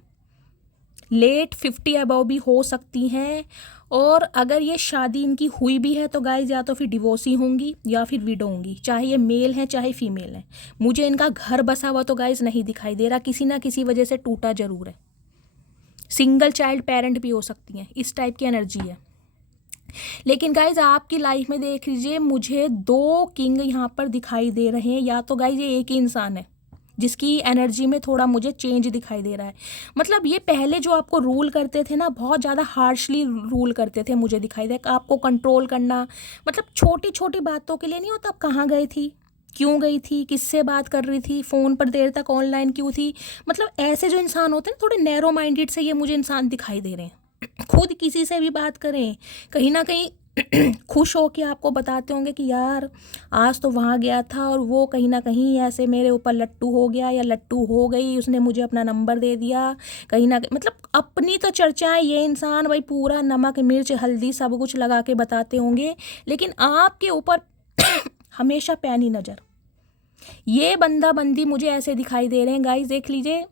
लेट 50 अबव भी हो सकती हैं। और अगर ये शादी इनकी हुई भी है तो गाइज या तो फिर डिवोर्सी होंगी या फिर विडो होंगी, चाहे ये मेल हैं चाहे फीमेल हैं। मुझे इनका घर बसा हुआ तो गाइज नहीं दिखाई दे रहा, किसी ना किसी वजह से टूटा जरूर है। सिंगल चाइल्ड पेरेंट भी हो सकती हैं, इस टाइप की एनर्जी है। लेकिन गाइज आपकी लाइफ में देख लीजिए, मुझे 2 किंग यहाँ पर दिखाई दे रहे हैं। या तो गाइज ये एक ही इंसान है जिसकी एनर्जी में थोड़ा मुझे चेंज दिखाई दे रहा है। मतलब ये पहले जो आपको रूल करते थे ना, बहुत ज़्यादा हार्शली रूल करते थे, मुझे दिखाई दे आपको कंट्रोल करना। मतलब छोटी छोटी बातों के लिए नहीं होता, आप कहाँ गई थी, क्यों गई थी, किससे बात कर रही थी, फ़ोन पर देर तक ऑनलाइन क्यों थी। मतलब ऐसे जो इंसान होते हैं थोड़े नैरो माइंडेड से ये मुझे इंसान दिखाई दे रहे हैं। खुद किसी से भी बात करें, कहीं ना कहीं खुश हो के आपको बताते होंगे कि यार आज तो वहाँ गया था और वो कहीं ना कहीं ऐसे मेरे ऊपर लट्टू हो गया या लट्टू हो गई, उसने मुझे अपना नंबर दे दिया। कहीं ना कहीं मतलब अपनी तो चर्चाएं ये इंसान भाई पूरा नमक मिर्च हल्दी सब कुछ लगा के बताते होंगे, लेकिन आपके ऊपर हमेशा पैनी नज़र। ये बंदा बंदी मुझे ऐसे दिखाई दे रहे हैं गाइस, देख लीजिए।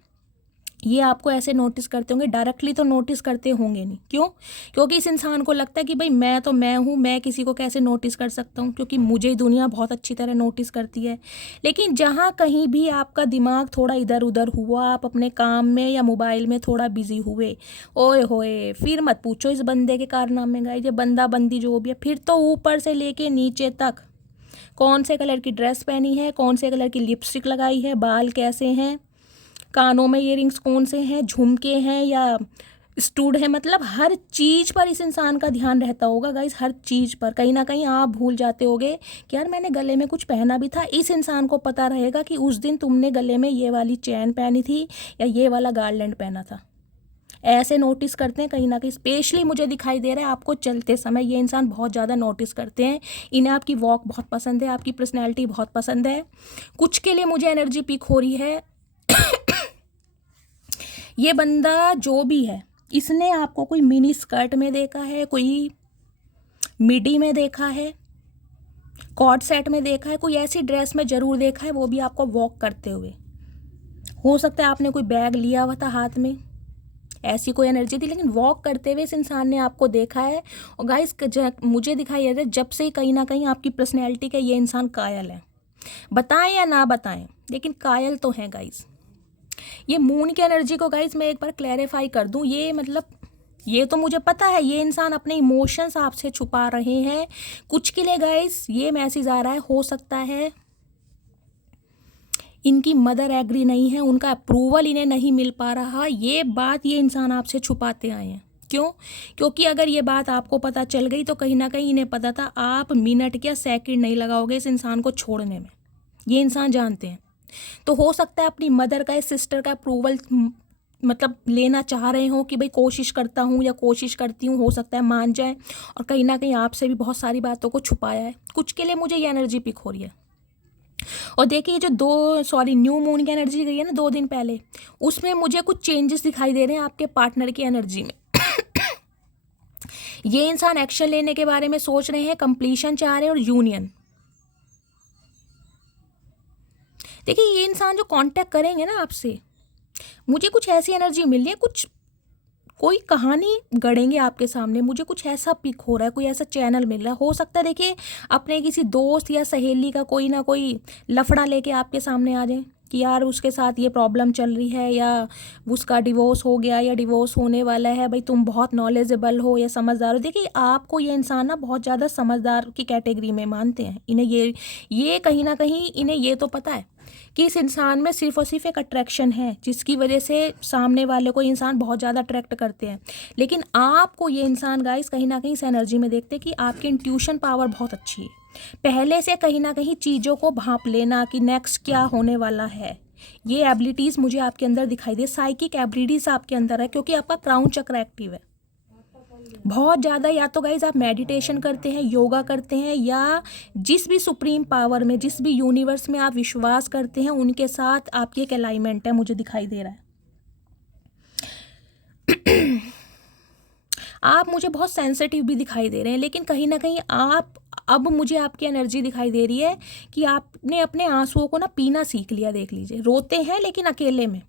ये आपको ऐसे नोटिस करते होंगे, डायरेक्टली तो नोटिस करते होंगे नहीं। क्यों? क्योंकि इस इंसान को लगता है कि भाई मैं तो मैं हूँ, मैं किसी को कैसे नोटिस कर सकता हूँ, क्योंकि मुझे दुनिया बहुत अच्छी तरह नोटिस करती है। लेकिन जहाँ कहीं भी आपका दिमाग थोड़ा इधर उधर हुआ, आप अपने काम में या मोबाइल में थोड़ा बिजी हुए, ओए होए फिर मत पूछो इस बंदे के कारनामे गाइस। ये बंदा बंदी जो भी है, फिर तो ऊपर से लेके नीचे तक, कौन से कलर की ड्रेस पहनी है, कौन से कलर की लिपस्टिक लगाई है, बाल कैसे हैं, कानों में इयररिंग्स कौन से हैं, झुमके हैं या स्टूड है, मतलब हर चीज़ पर इस इंसान का ध्यान रहता होगा गाइस। हर चीज़ पर कहीं ना कहीं आप भूल जाते होगे कि यार मैंने गले में कुछ पहना भी था। इस इंसान को पता रहेगा कि उस दिन तुमने गले में ये वाली चैन पहनी थी या ये वाला गार्लैंड पहना था। ऐसे नोटिस करते हैं कहीं ना कहीं। स्पेशली मुझे दिखाई दे रहा है आपको चलते समय ये इंसान बहुत ज़्यादा नोटिस करते हैं। इन्हें आपकी वॉक बहुत पसंद है, आपकी पर्सनैलिटी बहुत पसंद है। कुछ के लिए मुझे एनर्जी पिक हो रही है। ये बंदा जो भी है, इसने आपको कोई मिनी स्कर्ट में देखा है, कोई मिडी में देखा है, कॉर्ड सेट में देखा है, कोई ऐसी ड्रेस में ज़रूर देखा है, वो भी आपको वॉक करते हुए। हो सकता है आपने कोई बैग लिया हुआ था हाथ में, ऐसी कोई एनर्जी थी, लेकिन वॉक करते हुए इस इंसान ने आपको देखा है। और गाइस मुझे दिखाई देता है जब से कहीं ना कहीं आपकी पर्सनैलिटी का ये इंसान कायल है। बताएं या ना बताएं, लेकिन कायल तो है गाइस। ये मून की एनर्जी को गाइस मैं एक बार क्लैरिफाई कर दूं, ये मतलब ये तो मुझे पता है ये इंसान अपने इमोशंस आपसे छुपा रहे हैं। कुछ के लिए गाइस ये मैसेज आ रहा है, हो सकता है इनकी मदर एग्री नहीं है, उनका अप्रूवल इन्हें नहीं मिल पा रहा। ये बात ये इंसान आपसे छुपाते आए हैं। क्यों? क्योंकि अगर ये बात आपको पता चल गई तो कहीं ना कहीं इन्हें पता था आप मिनट या सेकंड नहीं लगाओगे इस इंसान को छोड़ने में। ये इंसान जानते हैं। तो हो सकता है अपनी मदर का या सिस्टर का अप्रूवल मतलब लेना चाह रहे हो कि भाई कोशिश करता हूँ या कोशिश करती हूँ, हो सकता है मान जाए। और कहीं ना कहीं आपसे भी बहुत सारी बातों को छुपाया है। कुछ के लिए मुझे ये एनर्जी पिक हो रही है। और देखिए जो न्यू मून की एनर्जी गई है ना 2 दिन पहले, उसमें मुझे कुछ चेंजेस दिखाई दे रहे हैं आपके पार्टनर की एनर्जी में। ये इंसान एक्शन लेने के बारे में सोच रहे हैं, कंप्लीशन चाह रहे हैं और यूनियन। देखिए ये इंसान जो कांटेक्ट करेंगे ना आपसे, मुझे कुछ ऐसी एनर्जी मिल रही है, कुछ कोई कहानी गढ़ेंगे आपके सामने। मुझे कुछ ऐसा पिक हो रहा है, कोई ऐसा चैनल मिल रहा है। हो सकता है देखिए अपने किसी दोस्त या सहेली का कोई ना कोई लफड़ा लेके आपके सामने आ जाए कि यार उसके साथ ये प्रॉब्लम चल रही है या उसका डिवोर्स हो गया या डिवोर्स होने वाला है, भाई तुम बहुत नॉलेजेबल हो या समझदार हो। देखिए आपको ये इंसान ना बहुत ज़्यादा समझदार की कैटेगरी में मानते हैं। इन्हें ये कहीं ना कहीं इन्हें ये तो पता है कि इस इंसान में सिर्फ और सिर्फ एक अट्रैक्शन है, जिसकी वजह से सामने वाले को इंसान बहुत ज़्यादा अट्रैक्ट करते हैं। लेकिन आपको ये इंसान गाइस कहीं ना कहीं इस एनर्जी में देखते हैं कि आपकी इंट्यूशन पावर बहुत अच्छी है, पहले से कहीं ना कहीं चीज़ों को भांप लेना कि नेक्स्ट क्या होने वाला है, ये एबिलिटीज़ मुझे आपके अंदर दिखाई दे। साइकिक एबिलिटीज़ आपके अंदर है, क्योंकि आपका क्राउन चक्र एक्टिव है बहुत ज़्यादा। या तो गाइज आप मेडिटेशन करते हैं, योगा करते हैं, या जिस भी सुप्रीम पावर में, जिस भी यूनिवर्स में आप विश्वास करते हैं, उनके साथ आपकी एक अलाइनमेंट है, मुझे दिखाई दे रहा है। आप मुझे बहुत सेंसिटिव भी दिखाई दे रहे हैं, लेकिन कहीं ना कहीं आप, अब मुझे आपकी एनर्जी दिखाई दे रही है कि आपने अपने आंसुओं को ना पीना सीख लिया। देख लीजिए, रोते हैं लेकिन अकेले में।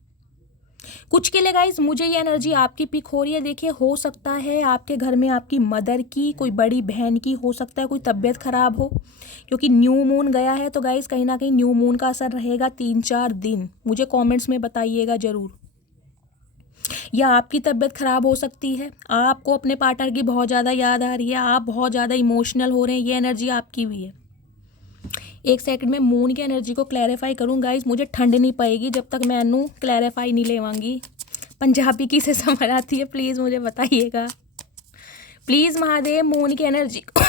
कुछ के लिए गाइज मुझे ये एनर्जी आपकी पिक हो रही है। देखिए, हो सकता है आपके घर में आपकी मदर की, कोई बड़ी बहन की, हो सकता है कोई तबीयत खराब हो, क्योंकि न्यू मून गया है। तो गाइज कहीं ना कहीं न्यू मून का असर रहेगा 3-4 दिन। मुझे कमेंट्स में बताइएगा ज़रूर। या आपकी तबीयत खराब हो सकती है, आपको अपने पार्टनर की बहुत ज़्यादा याद आ रही है, आप बहुत ज़्यादा इमोशनल हो रहे हैं, ये एनर्जी आपकी भी है। एक सेकंड में मून की एनर्जी को क्लैरिफाई करूँ गाइज, मुझे ठंड नहीं पाएगी जब तक मैनू क्लैरिफाई नहीं लेवांगी। पंजाबी की से समझ आती है, प्लीज़ मुझे बताइएगा। प्लीज़ महादेव मून की एनर्जी को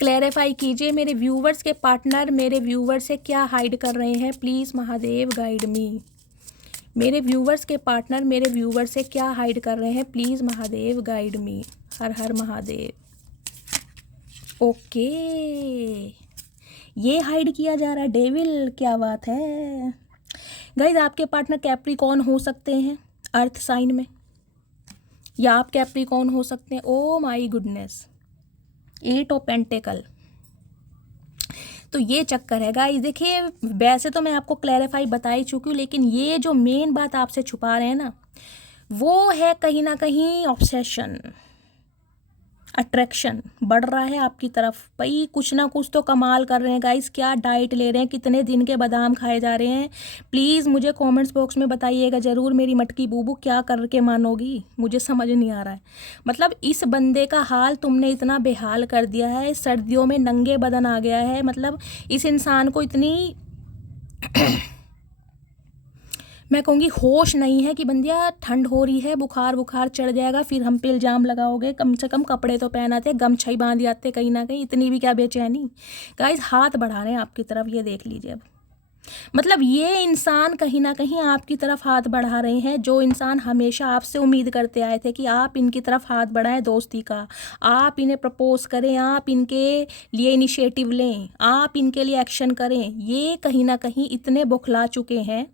क्लैरिफाई कीजिए। मेरे व्यूवर्स के पार्टनर मेरे व्यूवर से क्या हाइड कर रहे हैं, प्लीज़ महादेव गाइड मी। मेरे व्यूवर्स के पार्टनर मेरे व्यूवर से क्या हाइड कर रहे हैं, please Mahadev guide me. Har Har Mahadev. Okay, ये हाइड किया जा रहा है, डेविल, क्या बात है गाइज। आपके पार्टनर कैप्रिकॉर्न हो सकते हैं अर्थ साइन में, या आप कैप्रिकॉर्न हो सकते हैं। Oh my goodness, 8 of pentacle. तो ये चक्कर है गाइस। देखिए, वैसे तो मैं आपको क्लैरिफाई बता ही चुकी हूँ, लेकिन ये जो मेन बात आपसे छुपा रहे हैं ना, वो है कहीं ना कहीं ऑब्सेशन, अट्रैक्शन बढ़ रहा है आपकी तरफ। भाई कुछ ना कुछ तो कमाल कर रहे हैं गाइस। क्या डाइट ले रहे हैं, कितने दिन के बादाम खाए जा रहे हैं, प्लीज़ मुझे कमेंट्स बॉक्स में बताइएगा ज़रूर। मेरी मटकी बूबू क्या करके मानोगी, मुझे समझ नहीं आ रहा है। मतलब इस बंदे का हाल तुमने इतना बेहाल कर दिया है, सर्दियों में नंगे बदन आ गया है। मतलब इस इंसान को इतनी मैं कहूँगी होश नहीं है कि बंदिया ठंड हो रही है, बुखार चढ़ जाएगा, फिर हम पे इल्ज़ाम लगाओगे। कम से कम कपड़े तो पहनाते, गमछा ही बांध जाते कहीं ना कहीं। इतनी भी क्या बेचैनी। गाइस हाथ बढ़ा रहे हैं आपकी तरफ, ये देख लीजिए। अब मतलब ये इंसान कहीं ना कहीं आपकी तरफ हाथ बढ़ा रहे हैं, जो इंसान हमेशा आपसे उम्मीद करते आए थे कि आप इनकी तरफ हाथ बढ़ाएं दोस्ती का, आप इन्हें प्रपोज करें, आप इनके लिए इनिशिएटिव लें, आप इनके लिए एक्शन करें। ये कहीं ना कहीं इतने बौखला चुके हैं।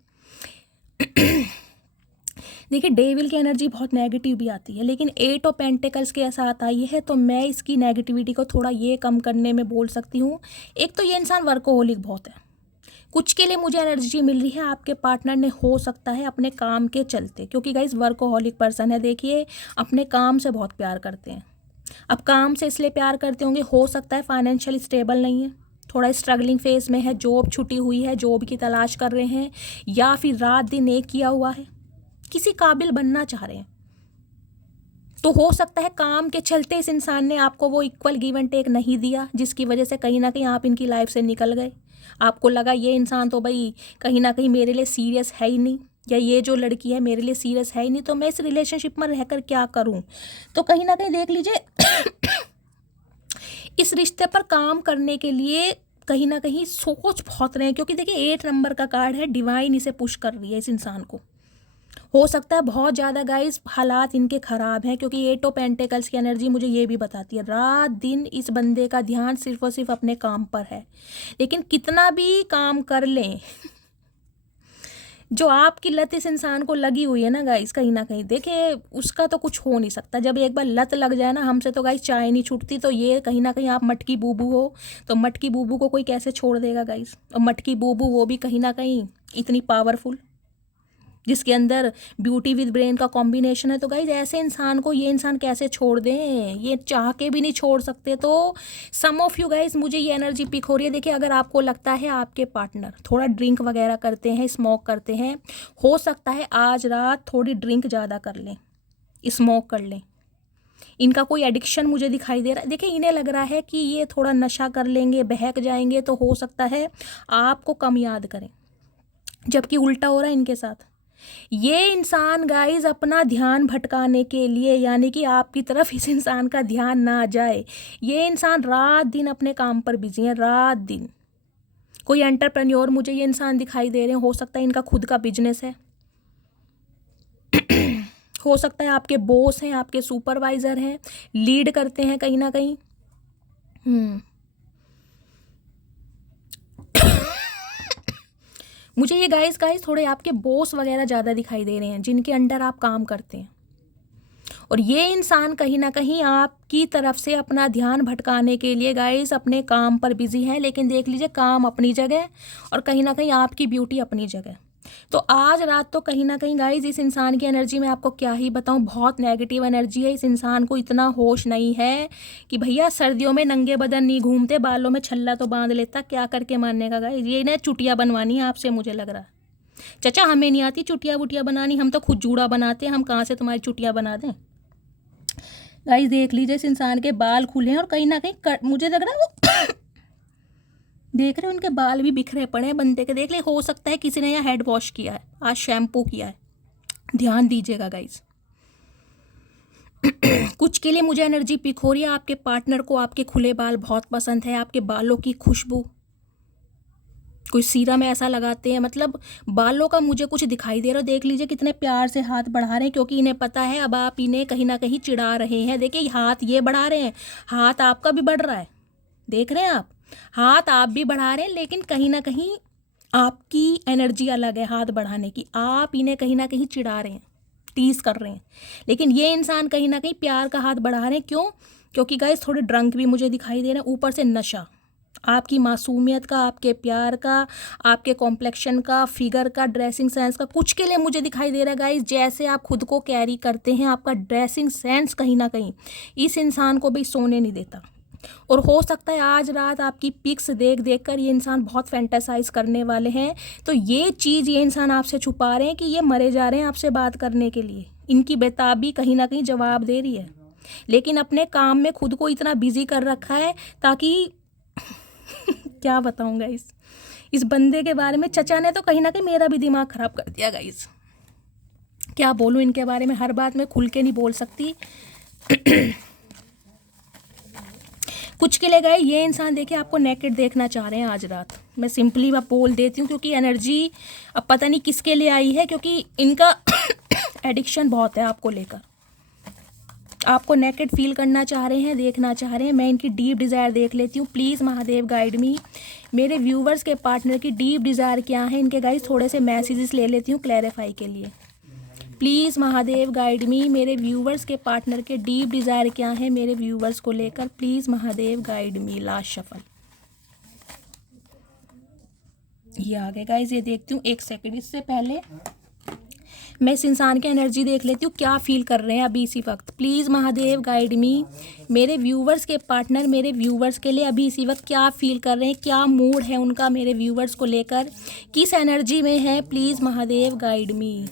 देखिए, डेविल की एनर्जी बहुत नेगेटिव भी आती है, लेकिन 8 ऑफ पेंटिकल्स के साथ आई है, तो मैं इसकी नेगेटिविटी को थोड़ा ये कम करने में बोल सकती हूँ। एक तो ये इंसान वर्कोहोलिक बहुत है। कुछ के लिए मुझे एनर्जी मिल रही है, आपके पार्टनर ने हो सकता है अपने काम के चलते, क्योंकि गाइस वर्कोहोलिक पर्सन है। देखिए, अपने काम से बहुत प्यार करते हैं। अब काम से इसलिए प्यार करते होंगे, हो सकता है फाइनेंशियल स्टेबल नहीं है, थोड़ा स्ट्रगलिंग फेज में है, जॉब छुट्टी हुई है, जॉब की तलाश कर रहे हैं, या फिर रात दिन एक किया हुआ है, किसी काबिल बनना चाह रहे हैं। तो हो सकता है काम के चलते इस इंसान ने आपको वो इक्वल गिव एंड टेक नहीं दिया, जिसकी वजह से कहीं ना कहीं आप इनकी लाइफ से निकल गए। आपको लगा ये इंसान तो भाई कहीं ना कहीं मेरे लिए सीरियस है ही नहीं, या ये जो लड़की है मेरे लिए सीरियस है ही नहीं, तो मैं इस रिलेशनशिप में रहकर क्या करूं। तो कहीं ना कहीं देख लीजिए इस रिश्ते पर काम करने के लिए कहीं ना कहीं सोच बहुत रहे हैं, क्योंकि देखिए 8 नंबर का कार्ड है, डिवाइन इसे पुश कर रही है इस इंसान को। हो सकता है बहुत ज़्यादा गाइस हालात इनके ख़राब हैं, क्योंकि 8 ऑफ पेंटिकल्स की एनर्जी मुझे ये भी बताती है रात दिन इस बंदे का ध्यान सिर्फ और सिर्फ अपने काम पर है। लेकिन कितना भी काम कर लें, जो आपकी लत इस इंसान को लगी हुई है ना गाइस, कहीं ना कहीं देखिए उसका तो कुछ हो नहीं सकता। जब एक बार लत लग जाए ना, हमसे तो गाइस चाय नहीं छूटती। तो ये कहीं ना कहीं आप मटकी बूबू हो, तो मटकी बूबू को कोई कैसे छोड़ देगा गाइस। और मटकी बूबू वो भी कहीं ना कहीं इतनी पावरफुल, जिसके अंदर ब्यूटी विद ब्रेन का कॉम्बिनेशन है। तो गाइज ऐसे इंसान को ये इंसान कैसे छोड़ दें, ये चाह के भी नहीं छोड़ सकते। तो सम ऑफ यू गाइज मुझे ये एनर्जी पिक हो रही है। देखिए, अगर आपको लगता है आपके पार्टनर थोड़ा ड्रिंक वगैरह करते हैं, स्मोक करते हैं, हो सकता है आज रात थोड़ी ड्रिंक ज़्यादा कर लें, स्मोक कर लें। इनका कोई एडिक्शन मुझे दिखाई दे रहा है। देखिए इन्हें लग रहा है कि ये थोड़ा नशा कर लेंगे, बहक जाएंगे तो हो सकता है आपको कम याद करें, जबकि उल्टा हो रहा है इनके साथ। ये इंसान गाइज अपना ध्यान भटकाने के लिए, यानी कि आपकी तरफ इस इंसान का ध्यान ना जाए, ये इंसान रात दिन अपने काम पर बिजी है, रात दिन। कोई एंटरप्रेन्योर मुझे ये इंसान दिखाई दे रहे हैं, हो सकता है इनका खुद का बिजनेस है, हो सकता है आपके बॉस हैं, आपके सुपरवाइजर हैं, लीड करते हैं कहीं ना कहीं। मुझे ये गाइस थोड़े आपके बॉस वगैरह ज़्यादा दिखाई दे रहे हैं, जिनके अंडर आप काम करते हैं। और ये इंसान कहीं ना कहीं आपकी तरफ से अपना ध्यान भटकाने के लिए गाइस अपने काम पर बिजी है। लेकिन देख लीजिए, काम अपनी जगह और कहीं ना कहीं आपकी ब्यूटी अपनी जगह। तो आज रात तो कहीं ना कहीं गाइस इस इंसान की एनर्जी में आपको क्या ही बताऊं, बहुत नेगेटिव एनर्जी है। इस इंसान को इतना होश नहीं है कि भैया सर्दियों में नंगे बदन नहीं घूमते, बालों में छल्ला तो बांध लेता, क्या करके मानने का गाइस। ये ना चुटिया बनवानी है आपसे, मुझे लग रहा है। चाचा हमें नहीं आती चुटिया वुटिया बनानी, हम तो खुद जूड़ा बनाते हैं, हम कहाँ से तुम्हारी चुटिया बना दें। गाइस देख लीजिए, इस इंसान के बाल खुले हैं और कहीं ना कहीं मुझे लग रहा है वो देख रहे हैं उनके बाल भी बिखरे पड़े हैं बनते के। देख ले, हो सकता है किसी ने यहाँ हेड वॉश किया है, आज शैम्पू किया है, ध्यान दीजिएगा गाइस। कुछ के लिए मुझे एनर्जी पिक हो रही है, आपके पार्टनर को आपके खुले बाल बहुत पसंद है, आपके बालों की खुशबू। कोई सीरम ऐसा लगाते हैं, मतलब बालों का मुझे कुछ दिखाई दे रहा है। देख लीजिए कितने प्यार से हाथ बढ़ा रहे हैं, क्योंकि इन्हें पता है अब आप इन्हें कहीं ना कहीं चिढ़ा रहे हैं। देखिए हाथ ये बढ़ा रहे हैं, हाथ आपका भी बढ़ रहा है, देख रहे हैं आप, हाथ आप भी बढ़ा रहे हैं, लेकिन कहीं ना कहीं आपकी एनर्जी अलग है हाथ बढ़ाने की। आप इन्हें कहीं ना कहीं चिढ़ा रहे हैं, टीज कर रहे हैं, लेकिन ये इंसान कहीं ना कहीं प्यार का हाथ बढ़ा रहे हैं। क्यों? क्योंकि गाइस थोड़े ड्रंक भी मुझे दिखाई दे रहे हैं, ऊपर से नशा आपकी मासूमियत का, आपके प्यार का, आपके कॉम्प्लेक्शन का, फिगर का, ड्रेसिंग सेंस का। कुछ के लिए मुझे दिखाई दे रहा है गाइस, जैसे आप खुद को कैरी करते हैं, आपका ड्रेसिंग सेंस कहीं ना कहीं इस इंसान को भी सोने नहीं देता। और हो सकता है आज रात आपकी पिक्स देख देख कर ये इंसान बहुत फैंटासाइज करने वाले हैं। तो ये चीज़ ये इंसान आपसे छुपा रहे हैं कि ये मरे जा रहे हैं आपसे बात करने के लिए। इनकी बेताबी कहीं ना कहीं जवाब दे रही है, लेकिन अपने काम में खुद को इतना बिजी कर रखा है ताकि क्या बताऊंगा इस बंदे के बारे में। चचा ने तो कहीं ना कहीं मेरा भी दिमाग ख़राब कर दिया गाइस। क्या बोलूँ इनके बारे में, हर बात में खुल के नहीं बोल सकती। कुछ के लिए गए ये इंसान देखिए आपको नेकेड देखना चाह रहे हैं आज रात। मैं सिंपली बोल देती हूँ, क्योंकि एनर्जी अब पता नहीं किसके लिए आई है, क्योंकि इनका एडिक्शन बहुत है आपको लेकर। आपको नेकेड फील करना चाह रहे हैं, देखना चाह रहे हैं। मैं इनकी डीप डिज़ायर देख लेती हूँ। प्लीज़ महादेव गाइड मी। मेरे व्यूवर्स के पार्टनर की डीप डिज़ायर क्या है, इनके गाइस थोड़े से मैसेजेस ले लेती हूँ क्लैरिफाई के लिए। प्लीज़ महादेव गाइड मी। मेरे व्यूवर्स के पार्टनर के डीप डिज़ायर क्या है मेरे व्यूवर्स को लेकर, please Mahadev guide me. Last shuffle ये आ गए गाइस, ये देखती हूँ एक सेकंड। इससे पहले मैं इस इंसान की एनर्जी देख लेती हूँ, क्या फील कर रहे हैं अभी इसी वक्त। प्लीज़ महादेव गाइड मी। मेरे व्यूवर्स के पार्टनर मेरे व्यूवर्स के लिए अभी इसी वक्त क्या फील कर रहे हैं, क्या मूड है उनका मेरे व्यूवर्स को लेकर, किस एनर्जी में है। Please Mahadev guide me.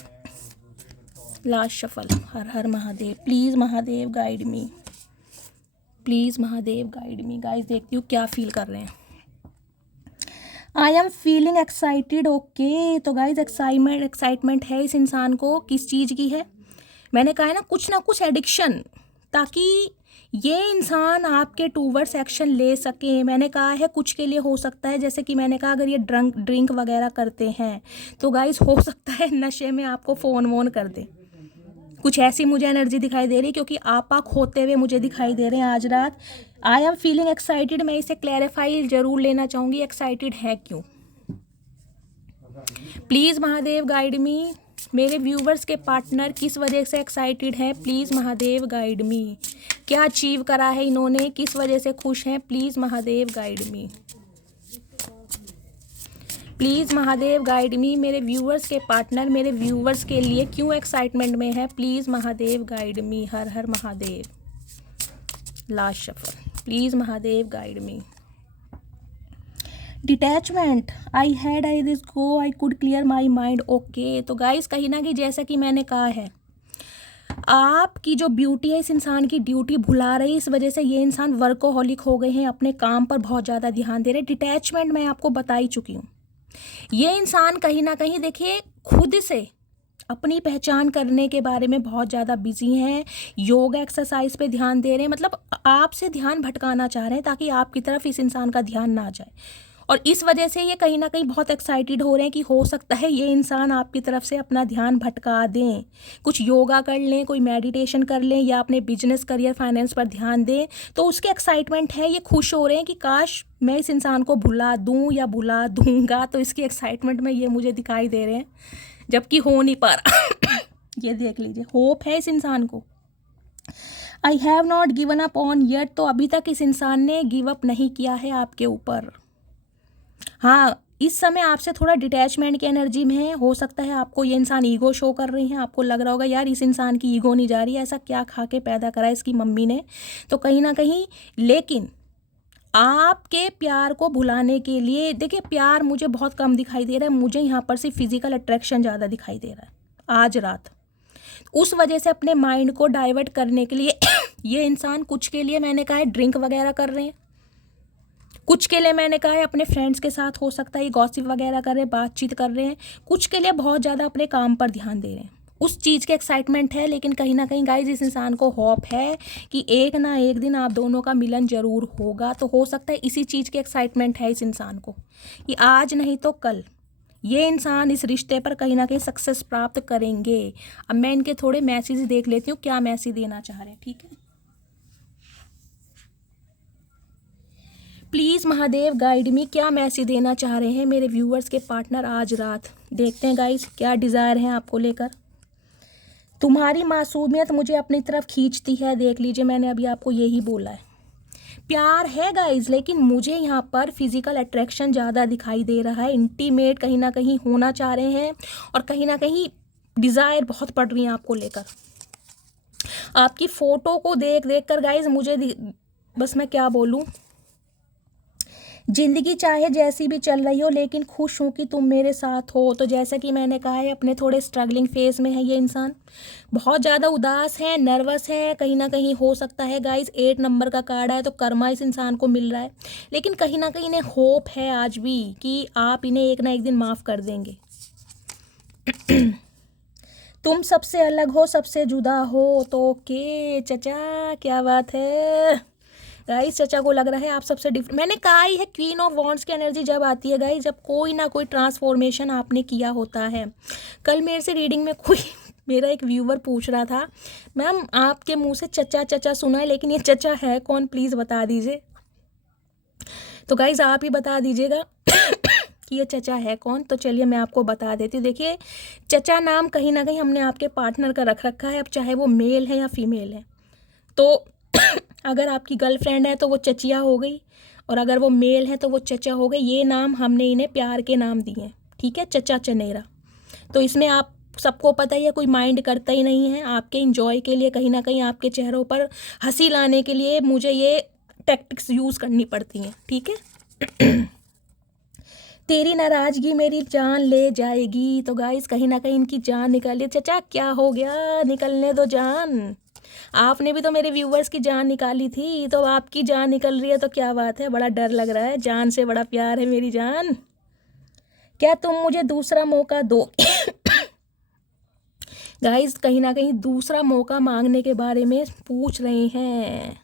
Last shuffle. Har Har Mahadev. Please Mahadev guide me, please Mahadev guide me. Guys देखती हूँ क्या फील कर रहे हैं। I am feeling excited. Okay, तो गाइज एक्साइटमेंट है इस इंसान को। किस चीज़ की है? मैंने कहा है ना कुछ एडिक्शन, ताकि ये इंसान आपके टूवर्ड्स एक्शन ले सके। मैंने कहा है कुछ के लिए हो सकता है, जैसे कि मैंने कहा अगर ये ड्रिंक वगैरह करते हैं तो गाइज हो सकता है नशे में आपको फ़ोन वोन कर दे। कुछ ऐसी मुझे एनर्जी दिखाई दे रही है, क्योंकि आपा खोते हुए मुझे दिखाई दे रहे हैं आज रात। I am feeling excited. मैं इसे क्लैरिफाई जरूर लेना चाहूँगी, एक्साइटेड है क्यों। प्लीज़ महादेव गाइड मी। मेरे व्यूवर्स के पार्टनर किस वजह से एक्साइटेड हैं, प्लीज़ महादेव गाइड मी। क्या अचीव करा है इन्होंने, किस वजह से खुश हैं, please Mahadev guide me. Please Mahadev guide मी। मेरे व्यूवर्स के पार्टनर मेरे व्यूवर्स के लिए क्यों एक्साइटमेंट में है, please Mahadev guide me. Har Har Mahadev. Last shuffle. Please Mahadev guide me. Detachment. I had I this go, I could clear my mind. Okay, तो गाइस कहीं ना कहीं जैसा कि मैंने कहा है, आपकी जो ब्यूटी है इस इंसान की ड्यूटी भुला रही है, इस वजह से ये इंसान वर्कोहॉलिक हो गए हैं, अपने काम पर बहुत ज़्यादा ध्यान दे रहे हैं। डिटैचमेंट मैं आपको बता ही चुकी हूँ। ये इंसान कहीं ना कहीं देखिए खुद से अपनी पहचान करने के बारे में बहुत ज़्यादा बिजी हैं, योगा एक्सरसाइज पे ध्यान दे रहे हैं, मतलब आपसे ध्यान भटकाना चाह रहे हैं ताकि आपकी तरफ इस इंसान का ध्यान ना जाए। और इस वजह से ये कहीं ना कहीं बहुत एक्साइटेड हो रहे हैं कि हो सकता है ये इंसान आपकी तरफ से अपना ध्यान भटका दें, कुछ योगा कर लें, कोई मेडिटेशन कर लें, या अपने बिजनेस करियर फाइनेंस पर ध्यान दें। तो उसके एक्साइटमेंट है, ये खुश हो रहे हैं कि काश मैं इस इंसान को भुला दूं या भुला दूंगा। तो इसकी एक्साइटमेंट में ये मुझे दिखाई दे रहे हैं, जबकि हो नहीं पा रहा। ये देख लीजिए, होप है इस इंसान को। I have not given up on yet, तो अभी तक इस इंसान ने गिव अप नहीं किया है आपके ऊपर। हाँ, इस समय आपसे थोड़ा डिटैचमेंट की एनर्जी में है। हो सकता है आपको ये इंसान ईगो शो कर रही हैं, आपको लग रहा होगा यार इस इंसान की ईगो नहीं जा रही है, ऐसा क्या खा के पैदा करा है इसकी मम्मी ने। तो कहीं ना कहीं, लेकिन आपके प्यार को भुलाने के लिए, देखिए प्यार मुझे बहुत कम दिखाई दे रहा है, मुझे यहाँ पर सिर्फ फिजिकल अट्रैक्शन ज़्यादा दिखाई दे रहा है आज रात। उस वजह से अपने माइंड को डाइवर्ट करने के लिए ये इंसान कुछ के लिए मैंने कहा है ड्रिंक वगैरह कर रहे हैं, कुछ के लिए मैंने कहा है अपने फ्रेंड्स के साथ हो सकता है ये गॉसिप वगैरह कर रहे हैं, बातचीत कर रहे हैं, कुछ के लिए बहुत ज़्यादा अपने काम पर ध्यान दे रहे हैं। उस चीज़ के एक्साइटमेंट है, लेकिन कहीं ना कहीं गाइज इस इंसान को होप है कि एक ना एक दिन आप दोनों का मिलन ज़रूर होगा। तो हो सकता है इसी चीज़ के एक्साइटमेंट है इस इंसान को कि आज नहीं तो कल ये इंसान इस रिश्ते पर कहीं ना कहीं सक्सेस प्राप्त करेंगे। अब मैं इनके थोड़े मैसेज देख लेती हूँ, क्या मैसेज देना चाह रहे हैं, ठीक है। प्लीज़ महादेव गाइड मी, क्या मैसेज देना चाह रहे हैं मेरे व्यूअर्स के पार्टनर आज रात। देखते हैं गाइस क्या डिज़ायर है आपको लेकर। तुम्हारी मासूमियत मुझे अपनी तरफ खींचती है, देख लीजिए मैंने अभी आपको यही बोला है। प्यार है गाइज, लेकिन मुझे यहाँ पर फिजिकल अट्रैक्शन ज़्यादा दिखाई दे रहा है, इंटीमेट कहीं ना कहीं होना चाह रहे हैं, और कहीं ना कहीं डिज़ायर बहुत पड़ रही है आपको लेकर। आपकी फ़ोटो को देख देख कर गाइज मुझे बस मैं क्या बोलूँ, ज़िंदगी चाहे जैसी भी चल रही हो लेकिन खुश हूँ कि तुम मेरे साथ हो। तो जैसा कि मैंने कहा है अपने थोड़े स्ट्रगलिंग फेज़ में है ये इंसान, बहुत ज़्यादा उदास है, नर्वस है, कहीं ना कहीं हो सकता है गाइस 8 नंबर का कार्ड है तो कर्मा इस इंसान को मिल रहा है, लेकिन कहीं ना कहीं इन्हें होप है आज भी कि आप इन्हें एक ना एक दिन माफ़ कर देंगे। तुम सबसे अलग हो, सबसे जुदा हो, तो ओके चचा, क्या बात है गाइस। चचा को लग रहा है आप सबसे डिफरेंट। मैंने कहा ही है क्वीन ऑफ वॉन्ड्स की एनर्जी जब आती है गाइस, जब कोई ना कोई ट्रांसफॉर्मेशन आपने किया होता है। कल मेरे से रीडिंग में कोई मेरा एक व्यूवर पूछ रहा था, मैम आपके मुंह से चचा चचा सुना है, लेकिन ये चचा है कौन, प्लीज़ बता दीजिए। तो गाइज आप ही बता दीजिएगा कि ये चचा है कौन। तो चलिए मैं आपको बता देती हूँ। देखिए चचा नाम कहीं ना कहीं हमने आपके पार्टनर का रख रखा है, अब चाहे वो मेल है या फीमेल है। तो अगर आपकी गर्लफ्रेंड है तो वो चचिया हो गई, और अगर वो मेल है तो वो चचा हो गई। ये नाम हमने इन्हें प्यार के नाम दिए हैं, ठीक है, चचा चनेरा। तो इसमें आप सबको पता ही है, कोई माइंड करता ही नहीं है। आपके इंजॉय के लिए, कहीं ना कहीं आपके चेहरों पर हंसी लाने के लिए मुझे ये टैक्टिक्स यूज़ करनी पड़ती हैं, ठीक है। तेरी नाराज़गी मेरी जान ले जाएगी। तो गाइस कहीं ना कहीं इनकी जान निकालिए। चचा क्या हो गया, निकलने दो जान। आपने भी तो मेरे व्यूवर्स की जान निकाली थी, तो आपकी जान निकल रही है तो क्या बात है, बड़ा डर लग रहा है, जान से बड़ा प्यार है मेरी जान। क्या तुम मुझे दूसरा मौका दो। गाइस कहीं ना कहीं दूसरा मौका मांगने के बारे में पूछ रहे हैं।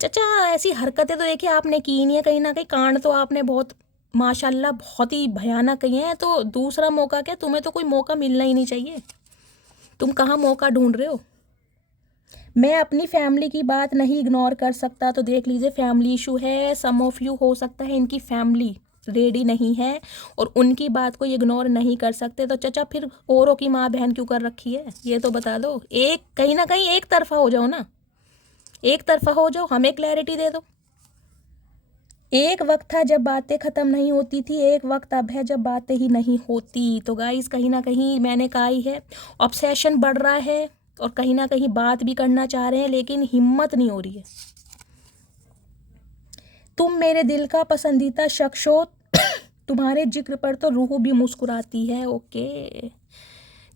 चचा ऐसी हरकतें तो देखिए आपने की नहीं है, कहीं ना कहीं कांड तो आपने बहुत माशाल्लाह बहुत ही भयानक किए हैं। तो दूसरा मौका क्या, तुम्हें तो कोई मौका मिलना ही नहीं चाहिए, तुम कहाँ मौका ढूंढ रहे हो। मैं अपनी फैमिली की बात नहीं इग्नोर कर सकता। तो देख लीजिए फैमिली इशू है, सम ऑफ यू हो सकता है इनकी फैमिली रेडी नहीं है और उनकी बात को इग्नोर नहीं कर सकते। तो चचा फिर औरों की माँ बहन क्यों कर रखी है, ये तो बता दो। एक कहीं ना कहीं एक तरफा हो जाओ ना, एक तरफा हो जाओ, हमें क्लैरिटी दे दो। एक वक्त था जब बातें ख़त्म नहीं होती थी, एक वक्त अब है जब बातें ही नहीं होती। तो गाइस कहीं ना कहीं मैंने कहा ही है, ऑब्सेशन बढ़ रहा है और कहीं ना कहीं बात भी करना चाह रहे हैं लेकिन हिम्मत नहीं हो रही है। तुम मेरे दिल का पसंदीदा शख्स हो, तुम्हारे जिक्र पर तो रूह भी मुस्कुराती है। ओके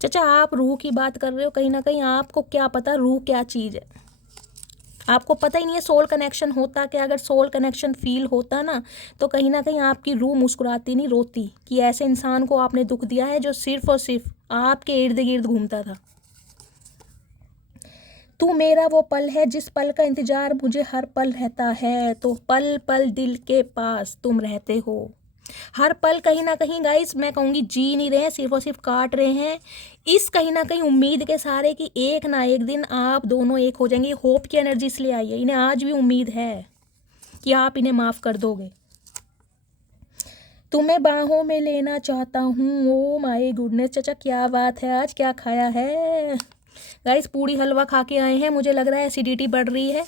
चाचा आप रूह की बात कर रहे हो, कहीं ना कहीं आपको क्या पता रूह क्या चीज़ है, आपको पता ही नहीं है सोल कनेक्शन होता क्या। अगर सोल कनेक्शन फील होता ना तो कहीं ना कहीं आपकी रूह मुस्कुराती नहीं रोती कि ऐसे इंसान को आपने दुख दिया है जो सिर्फ और सिर्फ आपके इर्द गिर्द घूमता था। तू मेरा वो पल है जिस पल का इंतजार मुझे हर पल रहता है, तो पल पल दिल के पास तुम रहते हो। हर पल कहीं ना कहीं गाइस मैं कहूँगी जी नहीं रहे हैं, सिर्फ और सिर्फ काट रहे हैं इस कहीं ना कहीं उम्मीद के सारे कि एक ना एक दिन आप दोनों एक हो जाएंगे। होप की एनर्जी इसलिए आई है, इन्हें आज भी उम्मीद है कि आप इन्हें माफ़ कर दोगे। तुम्हें बाहों में लेना चाहता हूँ, ओ माय गुडनेस चाचा क्या बात है, आज क्या खाया है गाइस? पूड़ी हलवा खा के आए हैं, मुझे लग रहा है एसिडिटी बढ़ रही है।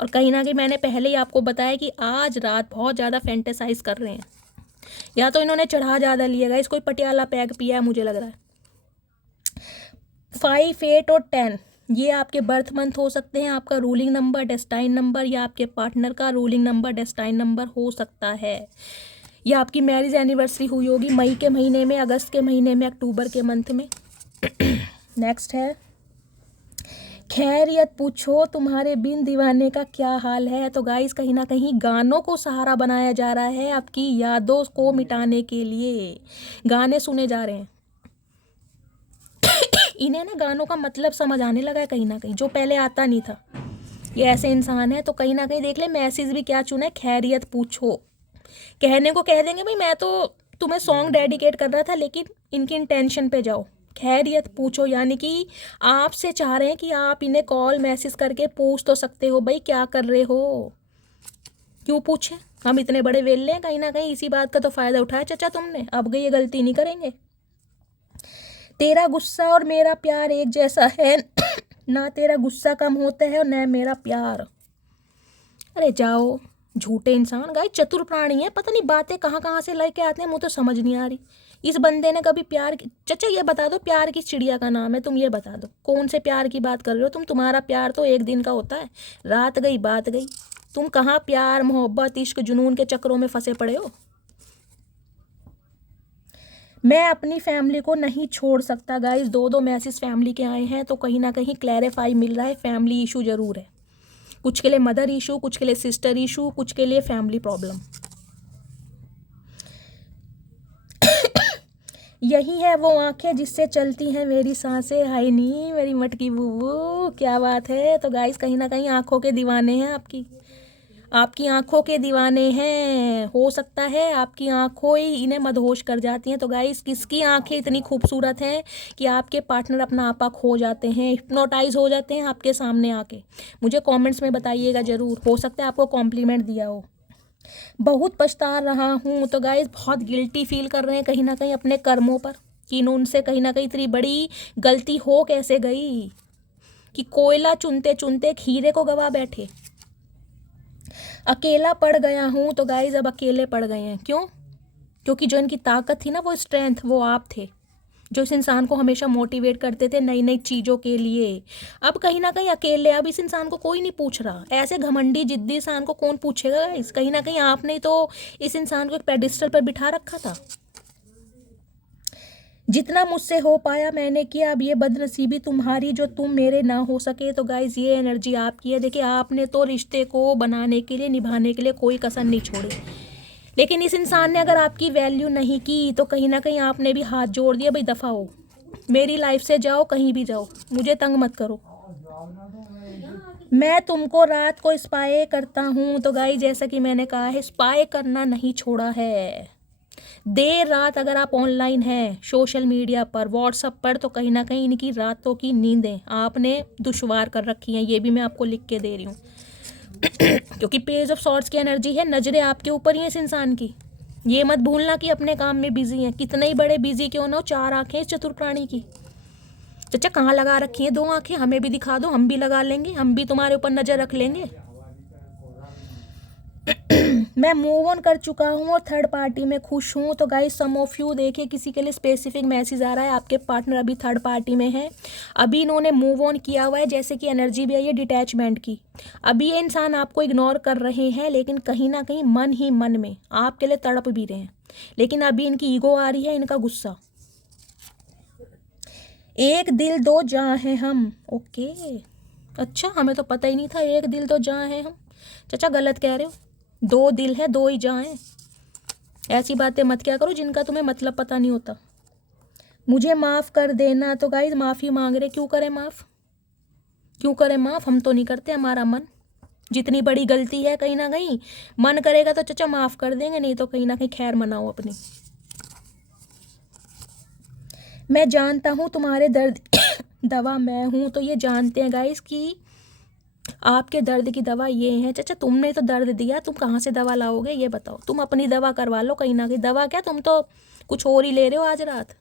और कहीं ना कहीं मैंने पहले ही आपको बताया कि आज रात बहुत ज़्यादा फैंटेसाइज कर रहे हैं, या तो इन्होंने चढ़ा ज़्यादा लिया गाइस, कोई पटियाला पैग पिया है मुझे लग रहा है। 5, 8 और 10 ये आपके बर्थ मंथ हो सकते हैं, आपका रूलिंग नंबर डेस्टाइन नंबर, या आपके पार्टनर का रूलिंग नंबर डेस्टाइन नंबर हो सकता है, या आपकी मैरिज एनिवर्सरी हुई होगी मई के महीने में, अगस्त के महीने में, अक्टूबर के मंथ में। नेक्स्ट है खैरियत पूछो तुम्हारे बिन दीवाने का क्या हाल है। तो गाइस कहीं ना कहीं गानों को सहारा बनाया जा रहा है आपकी यादों को मिटाने के लिए, गाने सुने जा रहे हैं। इन्हें ना गानों का मतलब समझ आने लगा है कहीं ना कहीं, जो पहले आता नहीं था। ये ऐसे इंसान है तो कहीं ना कहीं देख ले मैसेज भी क्या चुना है, खैरियत पूछो। कहने को कह देंगे भाई मैं तो तुम्हें सॉन्ग डेडिकेट कर रहा था, लेकिन इनकी इंटेंशन पे जाओ, खैरियत पूछो, यानी कि आपसे चाह रहे हैं कि आप इन्हें कॉल मैसेज करके पूछ तो सकते हो भाई क्या कर रहे हो। क्यों पूछें, हम इतने बड़े वेल्ले हैं, कहीं ना कहीं इसी बात का तो फ़ायदा उठाया चाचा तुमने, अब ये गलती नहीं करेंगे। तेरा गुस्सा और मेरा प्यार एक जैसा है ना तेरा गुस्सा कम होता है और न मेरा प्यार। अरे जाओ झूठे इंसान, गाय चतुर प्राणी है, पता नहीं बातें कहाँ कहाँ से लेके आते हैं, मुझे तो समझ नहीं आ रही। इस बंदे ने कभी प्यार चाचा ये बता दो प्यार किस चिड़िया का नाम है, तुम ये बता दो कौन से प्यार की बात कर रहे हो तुम। तुम्हारा प्यार तो एक दिन का होता है, रात गई बात गई। तुम कहाँ प्यार मोहब्बत इश्क जुनून के चक्रों में फंसे पड़े हो। मैं अपनी फैमिली को नहीं छोड़ सकता। गाइस 2 मैसेज फैमिली के आए हैं, तो कहीं ना कहीं क्लैरिफाई मिल रहा है, फैमिली इशू ज़रूर है। कुछ के लिए मदर इशू, कुछ के लिए सिस्टर इशू, कुछ के लिए फैमिली प्रॉब्लम। यही है वो आंखें जिससे चलती हैं मेरी सांसें, हाय नी मेरी मटकी बुबू क्या बात है। तो गाइस कहीं ना कहीं आंखों के दीवाने हैं, आपकी आंखों के दीवाने हैं। हो सकता है आपकी आंखों ही इन्हें मदहोश कर जाती हैं। तो गाइस किसकी आंखें इतनी खूबसूरत हैं कि आपके पार्टनर अपना आपा खो जाते हैं, हिप्नोटाइज हो जाते हैं आपके सामने आके। मुझे कमेंट्स में बताइएगा ज़रूर, हो सकता है आपको कॉम्प्लीमेंट दिया हो। बहुत पछता रहा हूँ, तो गाइस बहुत गिल्टी फील कर रहे हैं कहीं ना कहीं अपने कर्मों पर, कि उनसे कहीं ना कहीं इतनी बड़ी गलती हो कैसे गई कि कोयला चुनते चुनते हीरे को गवा बैठे। अकेला पड़ गया हूँ, तो गाइस अब अकेले पड़ गए हैं। क्यों? क्योंकि जो इनकी ताकत थी ना, वो स्ट्रेंथ, वो आप थे जो इस इंसान को हमेशा मोटिवेट करते थे नई नई चीज़ों के लिए। अब कहीं ना कहीं अकेले, अब इस इंसान को कोई नहीं पूछ रहा। ऐसे घमंडी जिद्दी इंसान को कौन पूछेगा गाइस? कहीं ना कहीं आपने तो इस इंसान को एक पेडिस्टल पर बिठा रखा था। जितना मुझसे हो पाया मैंने किया, अब ये बदनसीबी तुम्हारी जो तुम मेरे ना हो सके। तो गाइज ये एनर्जी आपकी है। देखिए आपने तो रिश्ते को बनाने के लिए, निभाने के लिए कोई कसर नहीं छोड़ी, लेकिन इस इंसान ने अगर आपकी वैल्यू नहीं की तो कहीं ना कहीं आपने भी हाथ जोड़ दिया, भाई दफ़ा हो, मेरी लाइफ से जाओ, कहीं भी जाओ, मुझे तंग मत करो। मैं तुमको रात को स्पाई करता हूँ। तो गाइज जैसा कि मैंने कहा है, स्पाई करना नहीं छोड़ा है। देर रात अगर आप ऑनलाइन हैं सोशल मीडिया पर, व्हाट्सएप पर, तो कहीं ना कहीं इनकी रातों की नींदें आपने दुश्वार कर रखी हैं। ये भी मैं आपको लिख के दे रही हूँ क्योंकि पेज ऑफ सॉर्ट्स की एनर्जी है, नजरें आपके ऊपर ही हैं इस इंसान की। ये मत भूलना कि अपने काम में बिजी हैं, कितने ही बड़े बिजी क्यों ना हो, 4 आंखें इस चतुर प्राणी की। चाचा कहाँ लगा रखी हैं 2 आंखें, हमें भी दिखा दो, हम भी लगा लेंगे, हम भी तुम्हारे ऊपर नजर रख लेंगे। मैं मूव ऑन कर चुका हूँ और थर्ड पार्टी में खुश हूँ। तो गाइस सम ऑफ यू, देखिए किसी के लिए स्पेसिफिक मैसेज आ रहा है, आपके पार्टनर अभी थर्ड पार्टी में है, अभी इन्होंने मूव ऑन किया हुआ है, जैसे कि एनर्जी भी आई है डिटैचमेंट की। अभी ये इंसान आपको इग्नोर कर रहे हैं, लेकिन कहीं ना कहीं मन ही मन में आपके लिए तड़प भी रहे हैं। लेकिन अभी इनकी ईगो आ रही है, इनका गुस्सा। एक दिल दो जान हैं हम। ओके, अच्छा हमें तो पता ही नहीं था एक दिल दो जान हैं हम। चाचा गलत कह रहे हो, 2 दिल है 2 ही जान हैं। ऐसी बातें मत क्या करो जिनका तुम्हें मतलब पता नहीं होता। मुझे माफ़ कर देना। तो गाइज माफ़ी मांग रहे, क्यों करें माफ़, क्यों करें माफ़, हम तो नहीं करते। हमारा मन, जितनी बड़ी गलती है कहीं ना कहीं मन करेगा तो चाचा माफ़ कर देंगे, नहीं तो कहीं ना कहीं खैर मनाओ अपनी। मैं जानता हूँ तुम्हारे दर्द दवा मैं हूँ। तो ये जानते हैं गाइस कि आपके दर्द की दवा ये है। चाचा तुमने तो दर्द दिया, तुम कहाँ से दवा लाओगे ये बताओ। तुम अपनी दवा करवा लो कहीं ना कहीं। दवा क्या, तुम तो कुछ और ही ले रहे हो आज रात।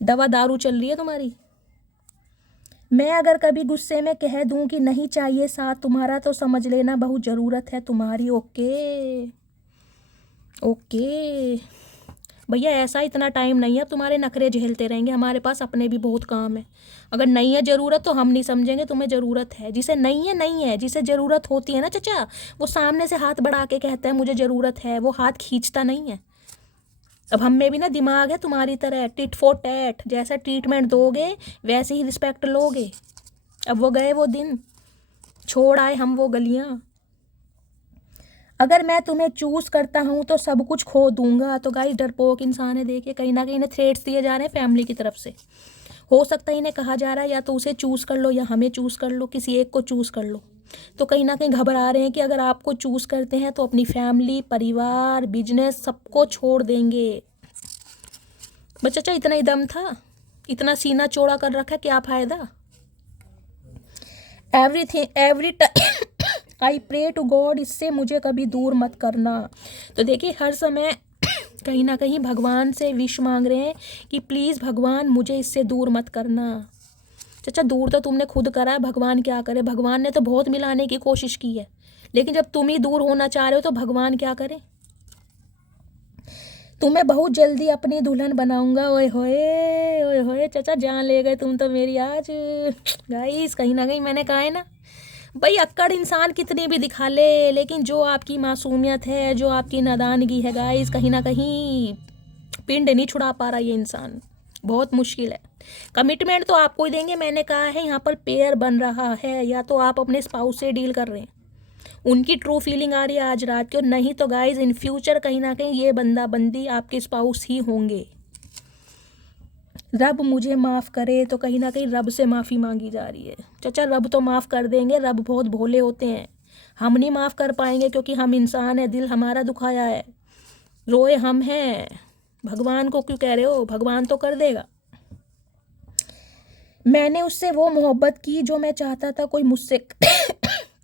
दवा दारू चल रही है तुम्हारी। मैं अगर कभी गुस्से में कह दूं कि नहीं चाहिए साथ तुम्हारा तो समझ लेना बहुत ज़रूरत है तुम्हारी। ओके ओके भैया, ऐसा इतना टाइम नहीं है अब तुम्हारे नखरे झेलते रहेंगे। हमारे पास अपने भी बहुत काम है। अगर नहीं है ज़रूरत तो हम नहीं समझेंगे तुम्हें ज़रूरत है। जिसे नहीं है नहीं है, जिसे ज़रूरत होती है ना चाचा, वो सामने से हाथ बढ़ा के कहता है मुझे ज़रूरत है, वो हाथ खींचता नहीं है। अब हम में भी ना दिमाग है तुम्हारी तरह, टिट फॉर टैट। जैसा ट्रीटमेंट दोगे वैसे ही रिस्पेक्ट लोगे। अब वो गए वो दिन, छोड़ आए हम वो गलियां। अगर मैं तुम्हें चूज़ करता हूँ तो सब कुछ खो दूंगा। तो गाइस डरपोक इंसान है, देखिए कहीं ना कहीं इन्हें थ्रेट्स दिए जा रहे हैं फैमिली की तरफ से। हो सकता है इन्हें कहा जा रहा है या तो उसे चूज़ कर लो या हमें चूज़ कर लो, किसी एक को चूज़ कर लो। तो कहीं ना कहीं घबरा रहे हैं कि अगर आपको चूज़ करते हैं तो अपनी फैमिली, परिवार, बिजनेस सबको छोड़ देंगे। बस चाचा इतना ही दम था, इतना सीना चौड़ा कर रखा, क्या फ़ायदा। Everything every I pray to God, इससे मुझे कभी दूर मत करना। तो देखिए हर समय कहीं ना कहीं भगवान से विश मांग रहे हैं कि प्लीज़ भगवान मुझे इससे दूर मत करना। चाचा दूर तो तुमने खुद करा है, भगवान क्या करे। भगवान ने तो बहुत मिलाने की कोशिश की है, लेकिन जब तुम ही दूर होना चाह रहे हो तो भगवान क्या करे। तुम्हें बहुत जल्दी अपनी दुल्हन बनाऊंगा। ओए होए ओए होए, चाचा जान ले गए तुम तो मेरी आज। गाइस कहीं ना कहीं मैंने कहा है ना भाई, अक्कड़ इंसान कितनी भी दिखा ले, लेकिन जो आपकी मासूमियत है, जो आपकी नादानगी है गाइस, कहीं ना कहीं पिंड नहीं छुड़ा पा रहा ये इंसान। बहुत मुश्किल है। कमिटमेंट तो आपको ही देंगे, मैंने कहा है यहाँ पर पेयर बन रहा है। या तो आप अपने स्पाउस से डील कर रहे हैं, उनकी ट्रू फीलिंग आ रही है आज रात की, और नहीं तो गाइज इन फ्यूचर कहीं ना कहीं ये बंदा बंदी आपके स्पाउस ही होंगे। रब मुझे माफ़ करे, तो कहीं ना कहीं रब से माफ़ी मांगी जा रही है। चाचा रब तो माफ़ कर देंगे, रब बहुत भोले होते हैं। हम नहीं माफ़ कर पाएंगे क्योंकि हम इंसान हैं, दिल हमारा दुखाया है, रोए हम हैं। भगवान को क्यों कह रहे हो, भगवान तो कर देगा। मैंने उससे वो मोहब्बत की जो मैं चाहता था कोई मुझसे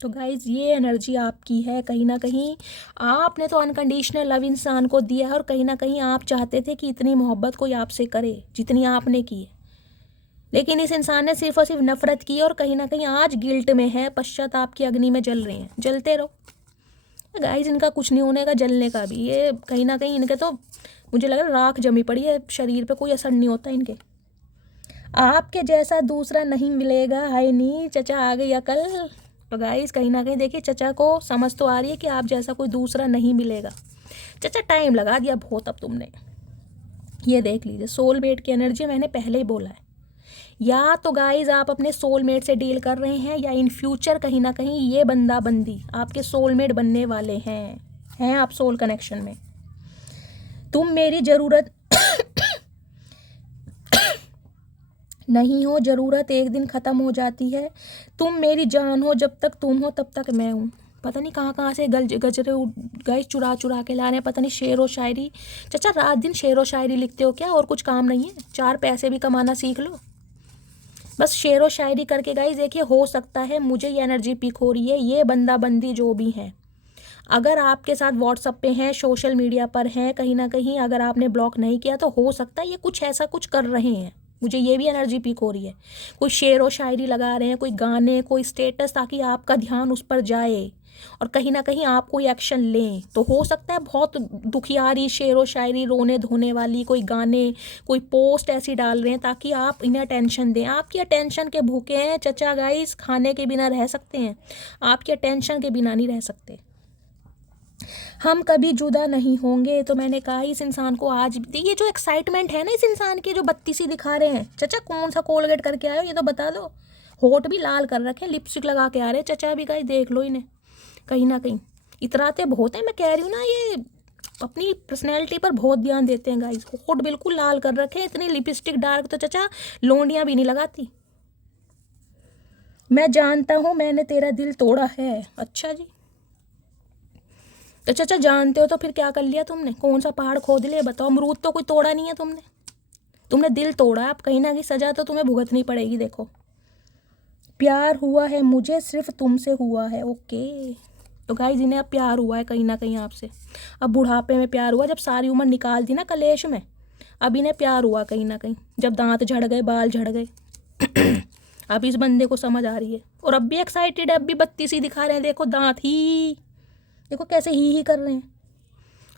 तो गाइज ये एनर्जी आपकी है। कहीं ना कहीं आपने तो अनकंडीशनल लव इंसान को दिया है, और कहीं ना कहीं आप चाहते थे कि इतनी मोहब्बत कोई आपसे करे जितनी आपने की है, लेकिन इस इंसान ने सिर्फ और सिर्फ नफरत की, और कहीं ना कहीं आज गिल्ट में है, पश्चाताप की अग्नि में जल रहे हैं। जलते रहो गाइज, इनका कुछ नहीं होने का, जलने का भी। ये कहीं ना कहीं इनके तो मुझे लग रहा है राख जमी पड़ी है शरीर पे, कोई असर नहीं होता इनके। आपके जैसा दूसरा नहीं मिलेगा। हाय नी चचा आ गई अकल। तो गाइस कहीं ना कहीं देखिए चचा को समझ तो आ रही है कि आप जैसा कोई दूसरा नहीं मिलेगा। चचा टाइम लगा दिया बहुत अब तुमने। ये देख लीजिए सोलमेट की एनर्जी, मैंने पहले ही बोला है। या तो गाइस आप अपने सोलमेट से डील कर रहे हैं, या इन फ्यूचर कहीं ना कहीं ये बंदा बंदी आपके सोलमेट बनने वाले हैं आप सोल कनेक्शन में। तुम मेरी ज़रूरत नहीं हो, ज़रूरत एक दिन ख़त्म हो जाती है। तुम मेरी जान हो, जब तक तुम हो तब तक मैं हूँ। पता नहीं कहाँ से गजरे गाइस चुरा चुरा के ला रहे हैं, पता नहीं शेर व शायरी। चाचा रात दिन शेर व शायरी लिखते हो क्या, और कुछ काम नहीं है? 4 पैसे भी कमाना सीख लो, बस शेर व शायरी करके। गाइस देखिए हो सकता है मुझे ये एनर्जी पिक हो रही है, ये बंदा बंदी जो भी है अगर आपके साथ व्हाट्सअप पे हैं, सोशल मीडिया पर हैं, कहीं ना कहीं अगर आपने ब्लॉक नहीं किया तो हो सकता है ये कुछ ऐसा कुछ कर रहे हैं। मुझे ये भी एनर्जी पिक हो रही है, कोई शेर व शायरी लगा रहे हैं, कोई गाने, कोई स्टेटस, ताकि आपका ध्यान उस पर जाए और कहीं ना कहीं आप कोई एक्शन लें। तो हो सकता है बहुत दुखियारी शेर व शायरी, रोने धोने वाली कोई गाने, कोई पोस्ट ऐसी डाल रहे हैं ताकि आप इन्हें अटेंशन दें। आपकी अटेंशन के भूखे हैं चचा गाइस, खाने के बिना रह सकते हैं, आपकी अटेंशन के बिना नहीं रह सकते। हम कभी जुदा नहीं होंगे। तो मैंने कहा इस इंसान को आज ये जो एक्साइटमेंट है ना इस इंसान की, जो बत्ती सी दिखा रहे हैं। चचा कौन सा कोलगेट करके आए हो ये तो बता दो। होठ भी लाल कर रखे हैं, लिपस्टिक लगा के आ रहे हैं चचा भी। गाइस देख लो इन्हें, कहीं ना कहीं इतराते बहुत हैं। मैं कह रही हूँ ना, ये अपनी पर्सनैलिटी पर बहुत ध्यान देते हैं गाइस। होठ बिल्कुल लाल कर रखे हैं, इतनी लिपस्टिक डार्क तो चचा लोंडियाँ भी नहीं लगाती। मैं जानता हूँ मैंने तेरा दिल तोड़ा है। अच्छा जी, तो चाचा जानते हो तो फिर क्या कर लिया तुमने? कौन सा पहाड़ खोद लिया बताओ? अमरूद तो कोई तोड़ा नहीं है तुमने, तुमने दिल तोड़ा। आप कहीं ना कहीं सजा तो तुम्हें भुगतनी पड़ेगी। देखो, प्यार हुआ है मुझे सिर्फ तुमसे हुआ है। ओके, तो गाइस इन्हें अब प्यार हुआ है कहीं ना कहीं आपसे। अब बुढ़ापे में प्यार हुआ, जब सारी उम्र निकाल दी ना कलेश में, अब इन्हें प्यार हुआ कहीं ना कहीं, जब दांत झड़ गए, बाल झड़ गए। अब इस बंदे को समझ आ रही है, और अब भी एक्साइटेड है, अब भी बत्ती सी दिखा रहे हैं। देखो दांत ही, देखो कैसे ही कर रहे हैं।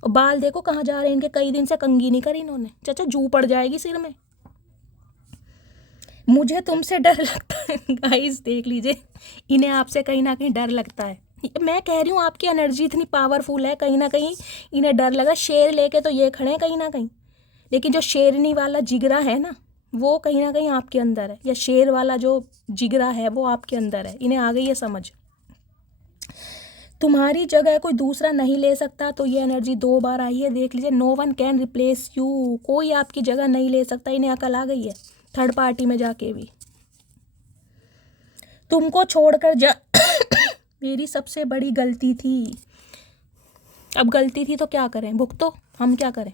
और बाल देखो कहाँ जा रहे हैं इनके, कई दिन से कंघी नहीं करी इन्होंने। चाचा जू पड़ जाएगी सिर में। मुझे तुमसे डर लगता है। गाइस देख लीजिए, इन्हें आपसे कहीं ना कहीं डर लगता है। मैं कह रही हूँ आपकी एनर्जी इतनी पावरफुल है, कहीं ना कहीं इन्हें डर लगा। शेर लेके तो ये खड़े हैं कहीं ना कहीं, लेकिन जो शेरनी वाला जिगरा है ना, वो कहीं ना कहीं आपके अंदर है, या शेर वाला जो जिगरा है वो आपके अंदर है। इन्हें आ गई है समझ, तुम्हारी जगह कोई दूसरा नहीं ले सकता। तो ये एनर्जी 2 बार आई है, देख लीजिए। No one can replace you, कोई आपकी जगह नहीं ले सकता। इन्हें अकल आ गई है थर्ड पार्टी में जाके भी। तुमको छोड़कर जा मेरी सबसे बड़ी गलती थी। अब गलती थी तो क्या करें, भुगतो, हम क्या करें।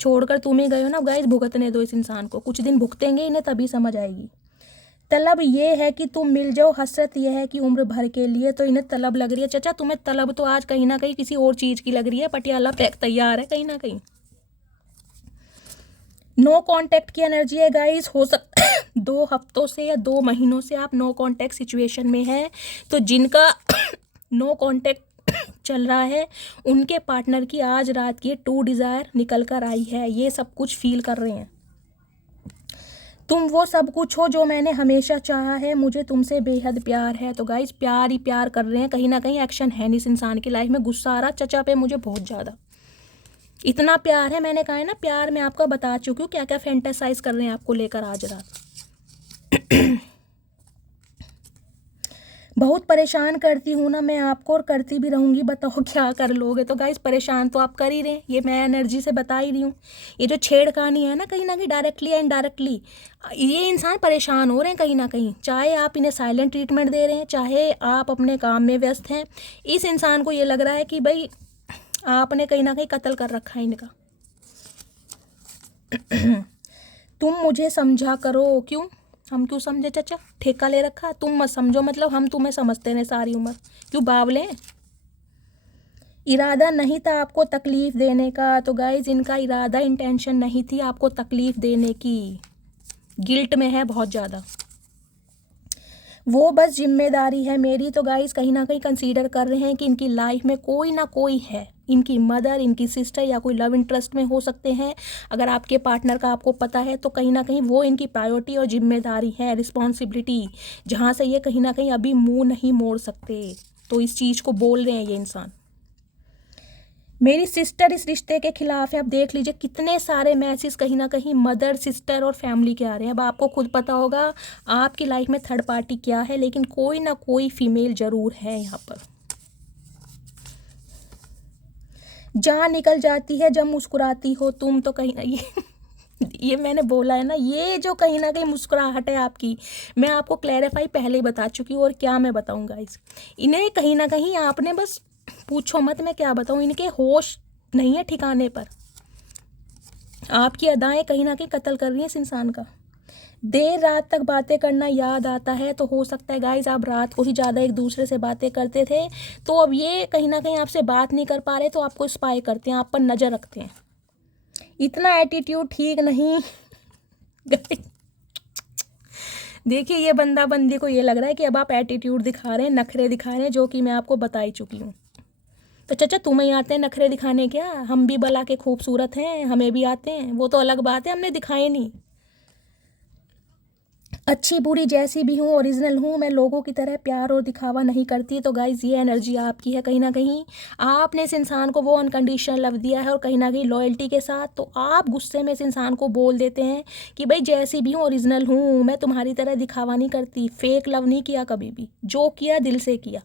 छोड़कर तुम ही गए हो ना। गाइस भुगतने दो इस इंसान को, कुछ दिन भुगतेंगे, इन्हें तभी समझ आएगी। तलब ये है कि तुम मिल जाओ, हसरत यह है कि उम्र भर के लिए। तो इन्हें तलब लग रही है। चाचा तुम्हें तलब तो आज कहीं ना कहीं किसी और चीज़ की लग रही है। पटियाला पैक तैयार है कहीं ना कहीं। नो कांटेक्ट की एनर्जी है गाइस। हो सकता 2 हफ्तों से या 2 महीनों से आप नो कांटेक्ट सिचुएशन में हैं। तो जिनका नो कांटेक्ट चल रहा है, उनके पार्टनर की आज रात की टू डिज़ायर निकल कर आई है। ये सब कुछ फील कर रहे हैं। तुम वो सब कुछ हो जो मैंने हमेशा चाहा है, मुझे तुमसे बेहद प्यार है। तो गाइस प्यार ही प्यार कर रहे हैं कहीं ना कहीं। एक्शन है नहीं इस इंसान की लाइफ में। गुस्सा आ रहा चचा पे मुझे बहुत ज़्यादा, इतना प्यार है। मैंने कहा है ना प्यार में आपका बता चुकी हूँ क्या क्या फैंटेसाइज कर रहे हैं आपको लेकर आज रात। बहुत परेशान करती हूँ ना मैं आपको, और करती भी रहूँगी। बताओ क्या कर लोगे। तो गाइस परेशान तो आप कर ही रहे हैं, ये मैं एनर्जी से बता ही रही हूँ। ये जो छेड़खानी है ना कहीं ना कहीं डायरेक्टली या इनडायरेक्टली, ये इंसान परेशान हो रहे हैं कहीं ना कहीं। चाहे आप इन्हें साइलेंट ट्रीटमेंट दे रहे हैं, चाहे आप अपने काम में व्यस्त हैं, इस इंसान को ये लग रहा है कि भाई आपने कहीं ना कहीं कत्ल कर रखा है इनका। तुम मुझे समझा करो। क्यों, हम क्यों समझे चाचा? ठेका ले रखा, तुम मत समझो, मतलब हम तुम्हें समझते रहे सारी उम्र। क्यों बावले? इरादा नहीं था आपको तकलीफ़ देने का। तो गाइज इनका इरादा, इंटेंशन नहीं थी आपको तकलीफ़ देने की। गिल्ट में है बहुत ज़्यादा, वो बस जिम्मेदारी है मेरी। तो गाइस कहीं ना कहीं कंसीडर कर रहे हैं कि इनकी लाइफ में कोई ना कोई है, इनकी मदर, इनकी सिस्टर, या कोई लव इंटरेस्ट में हो सकते हैं। अगर आपके पार्टनर का आपको पता है तो कहीं ना कहीं वो इनकी प्रायोरिटी और जिम्मेदारी है, रिस्पॉन्सिबिलिटी, जहाँ से ये कहीं ना कहीं अभी मुंह नहीं मोड़ सकते। तो इस चीज़ को बोल रहे हैं ये इंसान। मेरी सिस्टर इस रिश्ते के खिलाफ है। अब देख लीजिए कितने सारे मैसेज कहीं ना कहीं मदर, सिस्टर और फैमिली के आ रहे हैं। अब आपको खुद पता होगा आपकी लाइफ में थर्ड पार्टी क्या है, लेकिन कोई ना कोई फीमेल जरूर है यहाँ पर। जान निकल जाती है जब मुस्कुराती हो तुम। तो कहीं ना ये मैंने बोला है ना, ये जो कहीं ना कहीं मुस्कुराहट है आपकी, मैं आपको क्लैरिफाई पहले ही बता चुकी हूँ। और क्या मैं बताऊँगा इन्हें कहीं ना कहीं आपने बस पूछो मत, मैं क्या बताऊँ। इनके होश नहीं है ठिकाने पर। आपकी अदाएं कहीं ना कहीं कत्ल कर रही हैं इस इंसान का। देर रात तक बातें करना याद आता है। तो हो सकता है गाइज आप रात को ही ज़्यादा एक दूसरे से बातें करते थे, तो अब ये कहीं ना कहीं आपसे बात नहीं कर पा रहे, तो आपको स्पाई करते हैं, आप पर नज़र रखते हैं। इतना एटीट्यूड ठीक नहीं। देखिए ये बंदा बंदी को ये लग रहा है कि अब आप एटीट्यूड दिखा रहे हैं, नखरे दिखा रहे हैं, जो कि मैं आपको बता ही चुकी हूँ। तो चाचा तुम्हें आते हैं नखरे दिखाने क्या? हम भी बला के खूबसूरत हैं, हमें भी आते हैं, वो तो अलग बात है, हमने दिखाए नहीं। अच्छी बुरी जैसी भी हूँ, ओरिजिनल हूँ, मैं लोगों की तरह प्यार और दिखावा नहीं करती। तो गाइज़ ये एनर्जी आपकी है, कहीं ना कहीं आपने इस इंसान को वो अनकंडीशनल लव दिया है और कहीं ना कहीं लॉयल्टी के साथ, तो आप गुस्से में इस इंसान को बोल देते हैं कि भाई जैसी भी हूँ ओरिजिनल हूँ, मैं तुम्हारी तरह दिखावा नहीं करती, फेक लव नहीं किया कभी भी, जो किया दिल से किया।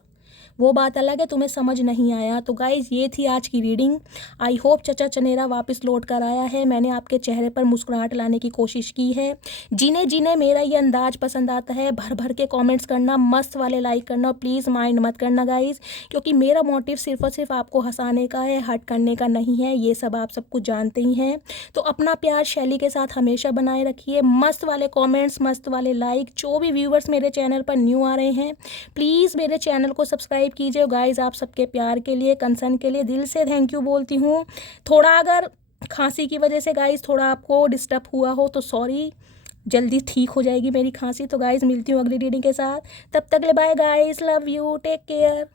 वो बात अलग है, तुम्हें समझ नहीं आया। तो गाइज़ ये थी आज की रीडिंग। आई होप चचा चनेरा वापस लौट कर आया है। मैंने आपके चेहरे पर मुस्कुराहट लाने की कोशिश की है। जिन्हें जिन्हें मेरा ये अंदाज पसंद आता है, भर भर के कमेंट्स करना, मस्त वाले लाइक करना, प्लीज़ माइंड मत करना गाइज़, क्योंकि मेरा मोटिव सिर्फ और सिर्फ आपको हंसाने का है, हर्ट करने का नहीं है। ये सब आप सब कुछ जानते ही हैं। तो अपना प्यार शैली के साथ हमेशा बनाए रखिए। मस्त वाले कॉमेंट्स, मस्त वाले लाइक। जो भी व्यूवर्स मेरे चैनल पर न्यू आ रहे हैं, प्लीज़ मेरे चैनल को सब्सक्राइब कीजिए। गाइज़ आप सबके प्यार के लिए, कंसर्न के लिए दिल से थैंक यू बोलती हूँ। थोड़ा अगर खांसी की वजह से गाइज़ थोड़ा आपको डिस्टर्ब हुआ हो तो सॉरी, जल्दी ठीक हो जाएगी मेरी खांसी। तो गाइज़ मिलती हूँ अगली रीडिंग के साथ, तब तक ले bye guys, love you, take care.